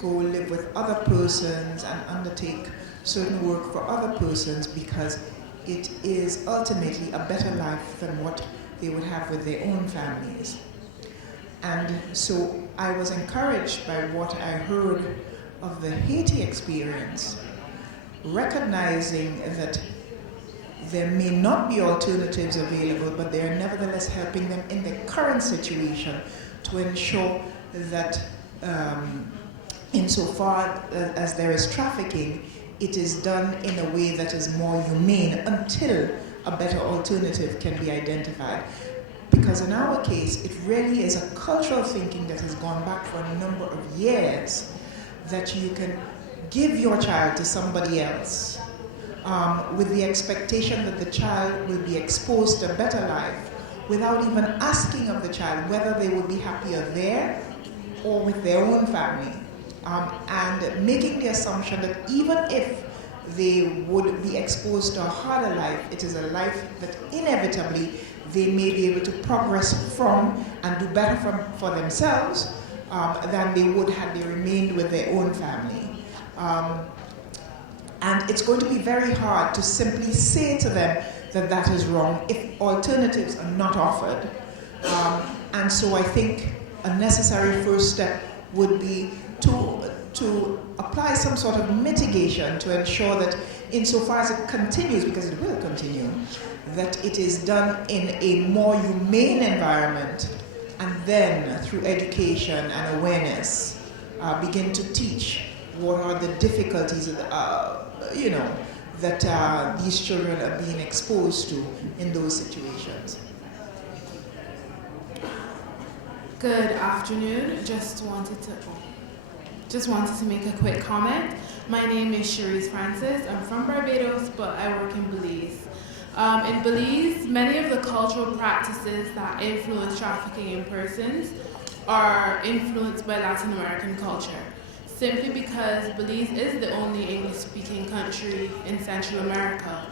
go live with other persons and undertake certain work for other persons because it is ultimately a better life than what they would have with their own families. And so I was encouraged by what I heard of the Haiti experience, recognizing that there may not be alternatives available, but they are nevertheless helping them in the current situation to ensure that insofar as there is trafficking, it is done in a way that is more humane until a better alternative can be identified. Because in our case, it really is a cultural thinking that has gone back for a number of years, that you can give your child to somebody else with the expectation that the child will be exposed to a better life without even asking of the child whether they will be happier there or with their own family, and making the assumption that even if they would be exposed to a harder life, it is a life that inevitably they may be able to progress from and do better for themselves than they would had they remained with their own family. And it's going to be very hard to simply say to them that that is wrong if alternatives are not offered. And so I think a necessary first step would be to apply some sort of mitigation to ensure that insofar as it continues, because it will continue, that it is done in a more humane environment, and then through education and awareness begin to teach what are the difficulties that these children are being exposed to in those situations. Good afternoon. Just wanted to make a quick comment. My name is Cherise Francis. I'm from Barbados, but I work in Belize. In Belize, many of the cultural practices that influence trafficking in persons are influenced by Latin American culture, simply because Belize is the only English-speaking country in Central America,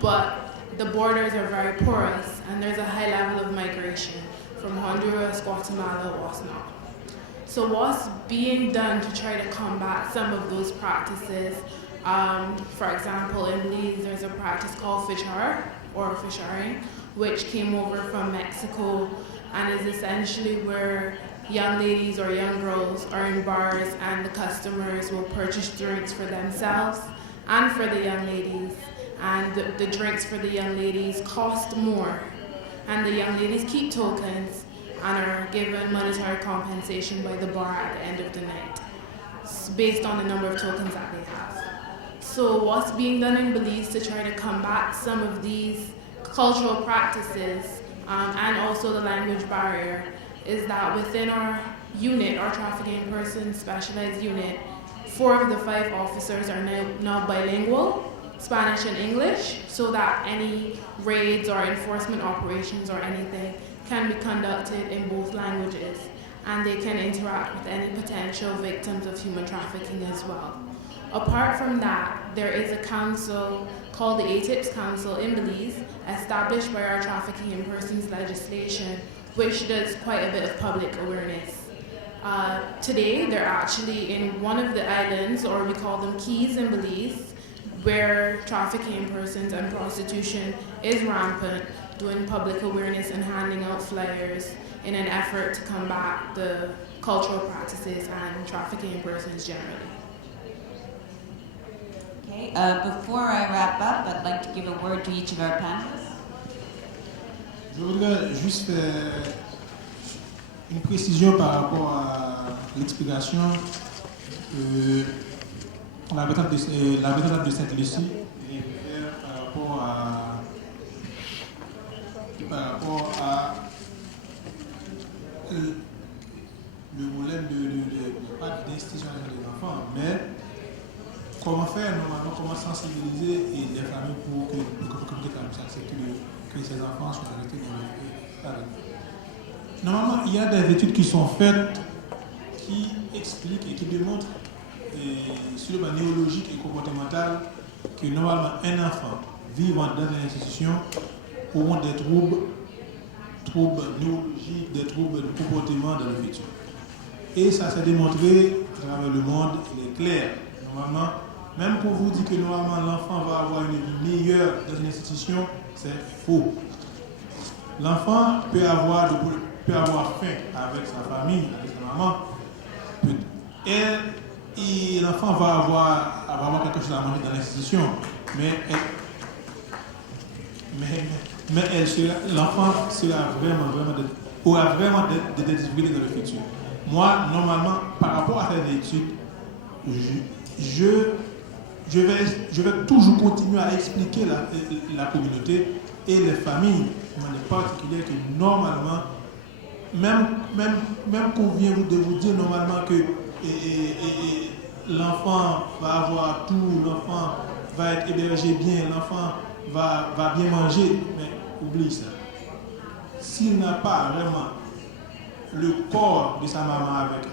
but the borders are very porous and there's a high level of migration from Honduras, Guatemala, whatnot. So what's being done to try to combat some of those practices? For example, in Belize, there's a practice called fichar, or fisharing, which came over from Mexico and is essentially where young ladies or young girls are in bars and the customers will purchase drinks for themselves and for the young ladies. And the drinks for the young ladies cost more. And the young ladies keep tokens and are given monetary compensation by the bar at the end of the night, based on the number of tokens that they have. So what's being done in Belize to try to combat some of these cultural practices and also the language barrier is that within our unit, our trafficking persons specialized unit, 4 of the 5 officers are now bilingual, Spanish and English, so that any raids or enforcement operations or anything can be conducted in both languages, and they can interact with any potential victims of human trafficking as well. Apart from that, there is a council called the ATIPS Council in Belize, established by our trafficking in persons legislation, which does quite a bit of public awareness. Today, they're actually in one of the islands, or we call them keys in Belize, where trafficking in persons and prostitution is rampant, doing public awareness and handing out flyers in an effort to combat the cultural practices and trafficking in persons generally. Okay, before I wrap up, I'd like to give a word to each of our panelists. Je voudrais juste faire une précision par rapport à l'explication que la représentante de Sainte-Lucie vient de faire par rapport à le problème pas d'institutionnalisation des enfants, mais comment faire normalement, comment sensibiliser les familles pour que les familles s'acceptent que ces enfants soient arrêtés dans le pays. Normalement, il y a des études qui sont faites qui expliquent et qui démontrent sur le plan néurologique et comportemental que normalement un enfant vivant dans une institution aura des troubles neurologiques, des troubles de comportement dans le futur. Et ça s'est démontré à travers le monde, il est clair. Normalement, même pour vous dire que normalement l'enfant va avoir une vie meilleure dans une institution, c'est faux. L'enfant peut avoir faim avec sa famille, avec sa maman. Et l'enfant va avoir quelque chose à manger dans l'institution, mais l'enfant aura vraiment des difficultés dans le futur. Moi, normalement, par rapport à cette étude, je vais toujours continuer à expliquer la communauté et les familles, en particulier, que normalement, même qu'on vient de vous dire normalement que l'enfant va avoir tout, l'enfant va être hébergé bien, l'enfant va bien manger, mais oublie ça. S'il n'a pas vraiment le corps de sa maman avec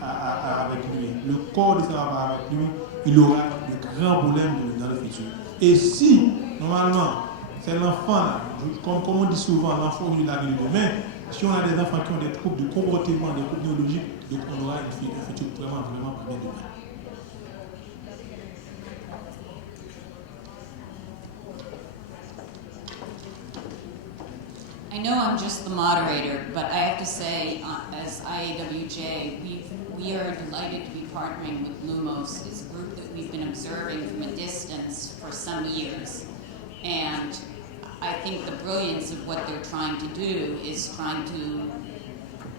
lui, le corps de sa maman avec lui, il aura de grands problèmes dans le futur. Et si, normalement, c'est l'enfant, comme on dit souvent, l'enfant de la vie de demain, si on a des enfants qui ont des troubles de comportement, des troubles neurologiques, donc on aura un futur vraiment pas bien demain. I know I'm just the moderator, but I have to say, as IAWJ, we are delighted to be partnering with Lumos. It's a group that we've been observing from a distance for some years. And I think the brilliance of what they're trying to do is trying to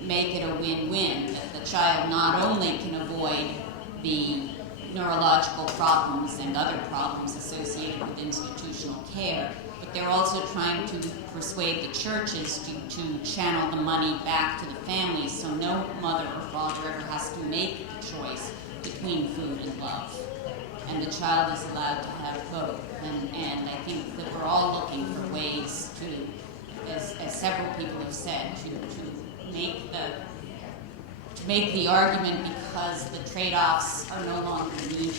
make it a win-win, that the child not only can avoid the neurological problems and other problems associated with institutional care, but they're also trying to persuade the churches to channel the money back to the families so no mother or father ever has to make the choice between food and love. And the child is allowed to have both. And I think that we're all looking for ways to, as several people have said, to make the argument because the trade-offs are no longer needed,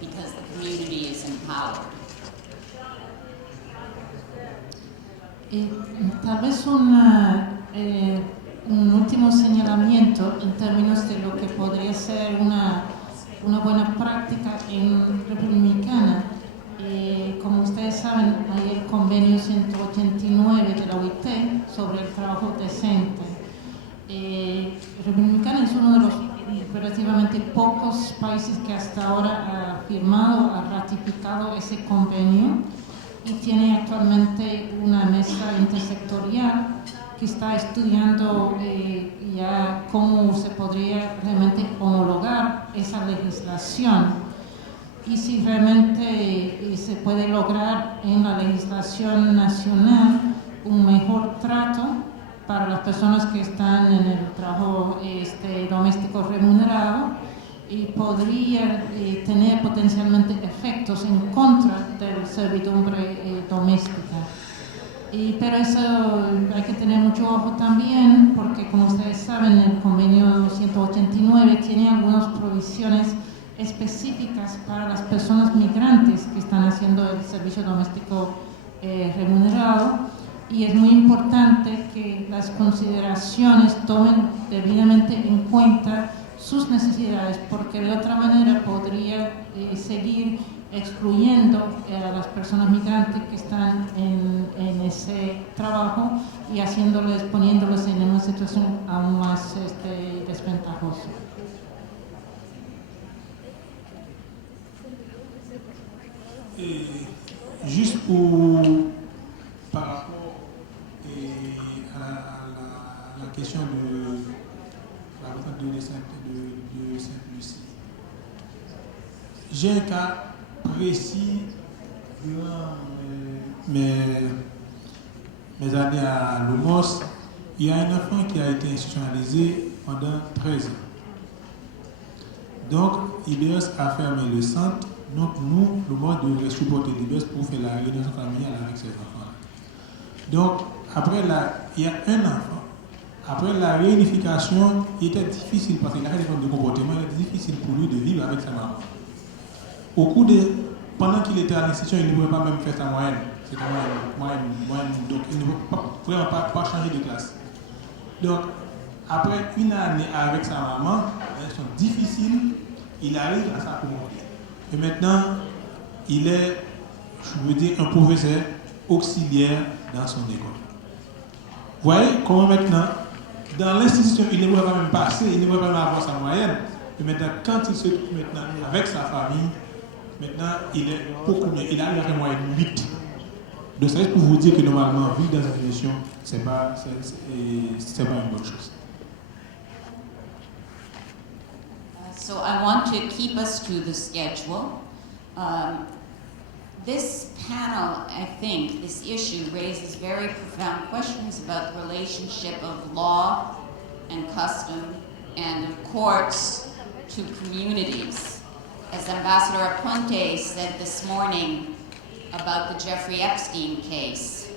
because the community is empowered. Tal vez un último señalamiento en términos de lo que podría ser una buena práctica en República Dominicana. Como ustedes saben, hay el convenio 189 de la OIT sobre el trabajo decente. República Dominicana es uno de los relativamente pocos países que hasta ahora ha firmado, ha ratificado ese convenio y tiene actualmente una mesa intersectorial que está estudiando ya cómo se podría realmente homologar esa legislación y si realmente se puede lograr en la legislación nacional un mejor trato para las personas que están en el trabajo doméstico remunerado y podría tener potencialmente efectos en contra de la servidumbre doméstica. Pero eso hay que tener mucho ojo también porque, como ustedes saben, el convenio 189 tiene algunas provisiones específicas para las personas migrantes que están haciendo el servicio doméstico remunerado y es muy importante que las consideraciones tomen debidamente en cuenta sus necesidades porque de otra manera podría seguir excluyendo a las personas migrantes que están en ese trabajo y poniéndolos en una situación aún más desventajosa. Juste par rapport à la question de la retraite de Sainte-Lucie, j'ai un cas précis durant mes années à Lumos. Il y a un enfant qui a été institutionnalisé pendant 13 ans. Donc, IBS a fermé le centre. Donc, nous, Lumos devrait supporter l'IBS pour faire la réunion familiale avec ces enfants-là. Donc, il y a un enfant. Après la réunification, il était difficile parce qu'il avait des formes de comportement, il était difficile pour lui de vivre avec sa maman. Pendant qu'il était à l'institution, il ne pouvait pas même faire sa moyenne. C'était moyenne. Donc, il ne pouvait vraiment pas changer de classe. Donc, après une année avec sa maman, elles sont difficiles, il arrive à s'accommoder. Et maintenant, il est, un professeur auxiliaire dans son école. Vous voyez comment maintenant, dans l'institution, il ne pouvait pas même passer, il ne pouvait pas même avoir sa moyenne. Et maintenant, quand il se trouve maintenant avec sa famille, maintenant, il est beaucoup mieux. Il arrive à faire moyenne 8. Donc, c'est pour vous dire que normalement, vivre dans cette institution, ce n'est pas une bonne chose. So I want to keep us to the schedule. This panel, I think, this issue raises very profound questions about the relationship of law and custom and of courts to communities. as Ambassador Aponte said this morning about the Jeffrey Epstein case,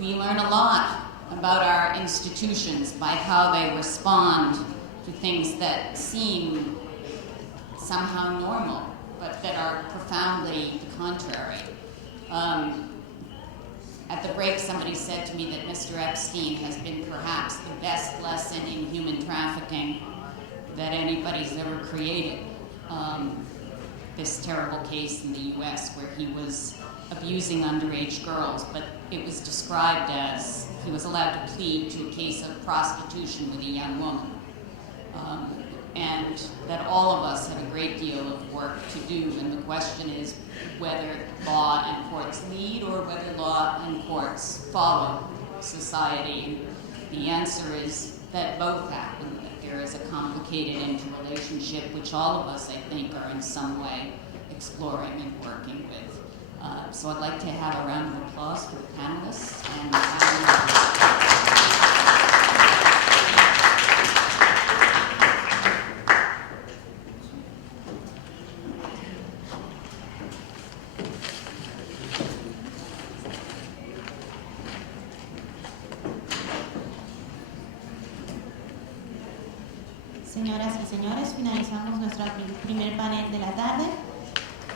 we learn a lot about our institutions by how they respond to things that seem somehow normal, but that are profoundly contrary. At the break, somebody said to me that Mr. Epstein has been perhaps the best lesson in human trafficking that anybody's ever created. This terrible case in the US where he was abusing underage girls, but it was described as he was allowed to plead to a case of prostitution with a young woman. And that all of us have a great deal of work to do, and the question is whether law and courts lead or whether law and courts follow society. The answer is that both happen, that there is a complicated interrelationship which all of us, I think, are in some way exploring and working with. So I'd like to have a round of applause for the panelists. Señoras y señores, finalizamos nuestro primer panel de la tarde.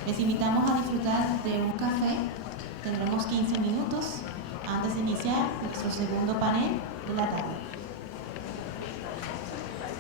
Les invitamos a disfrutar de un café. Tendremos 15 minutos antes de iniciar nuestro segundo panel de la tarde.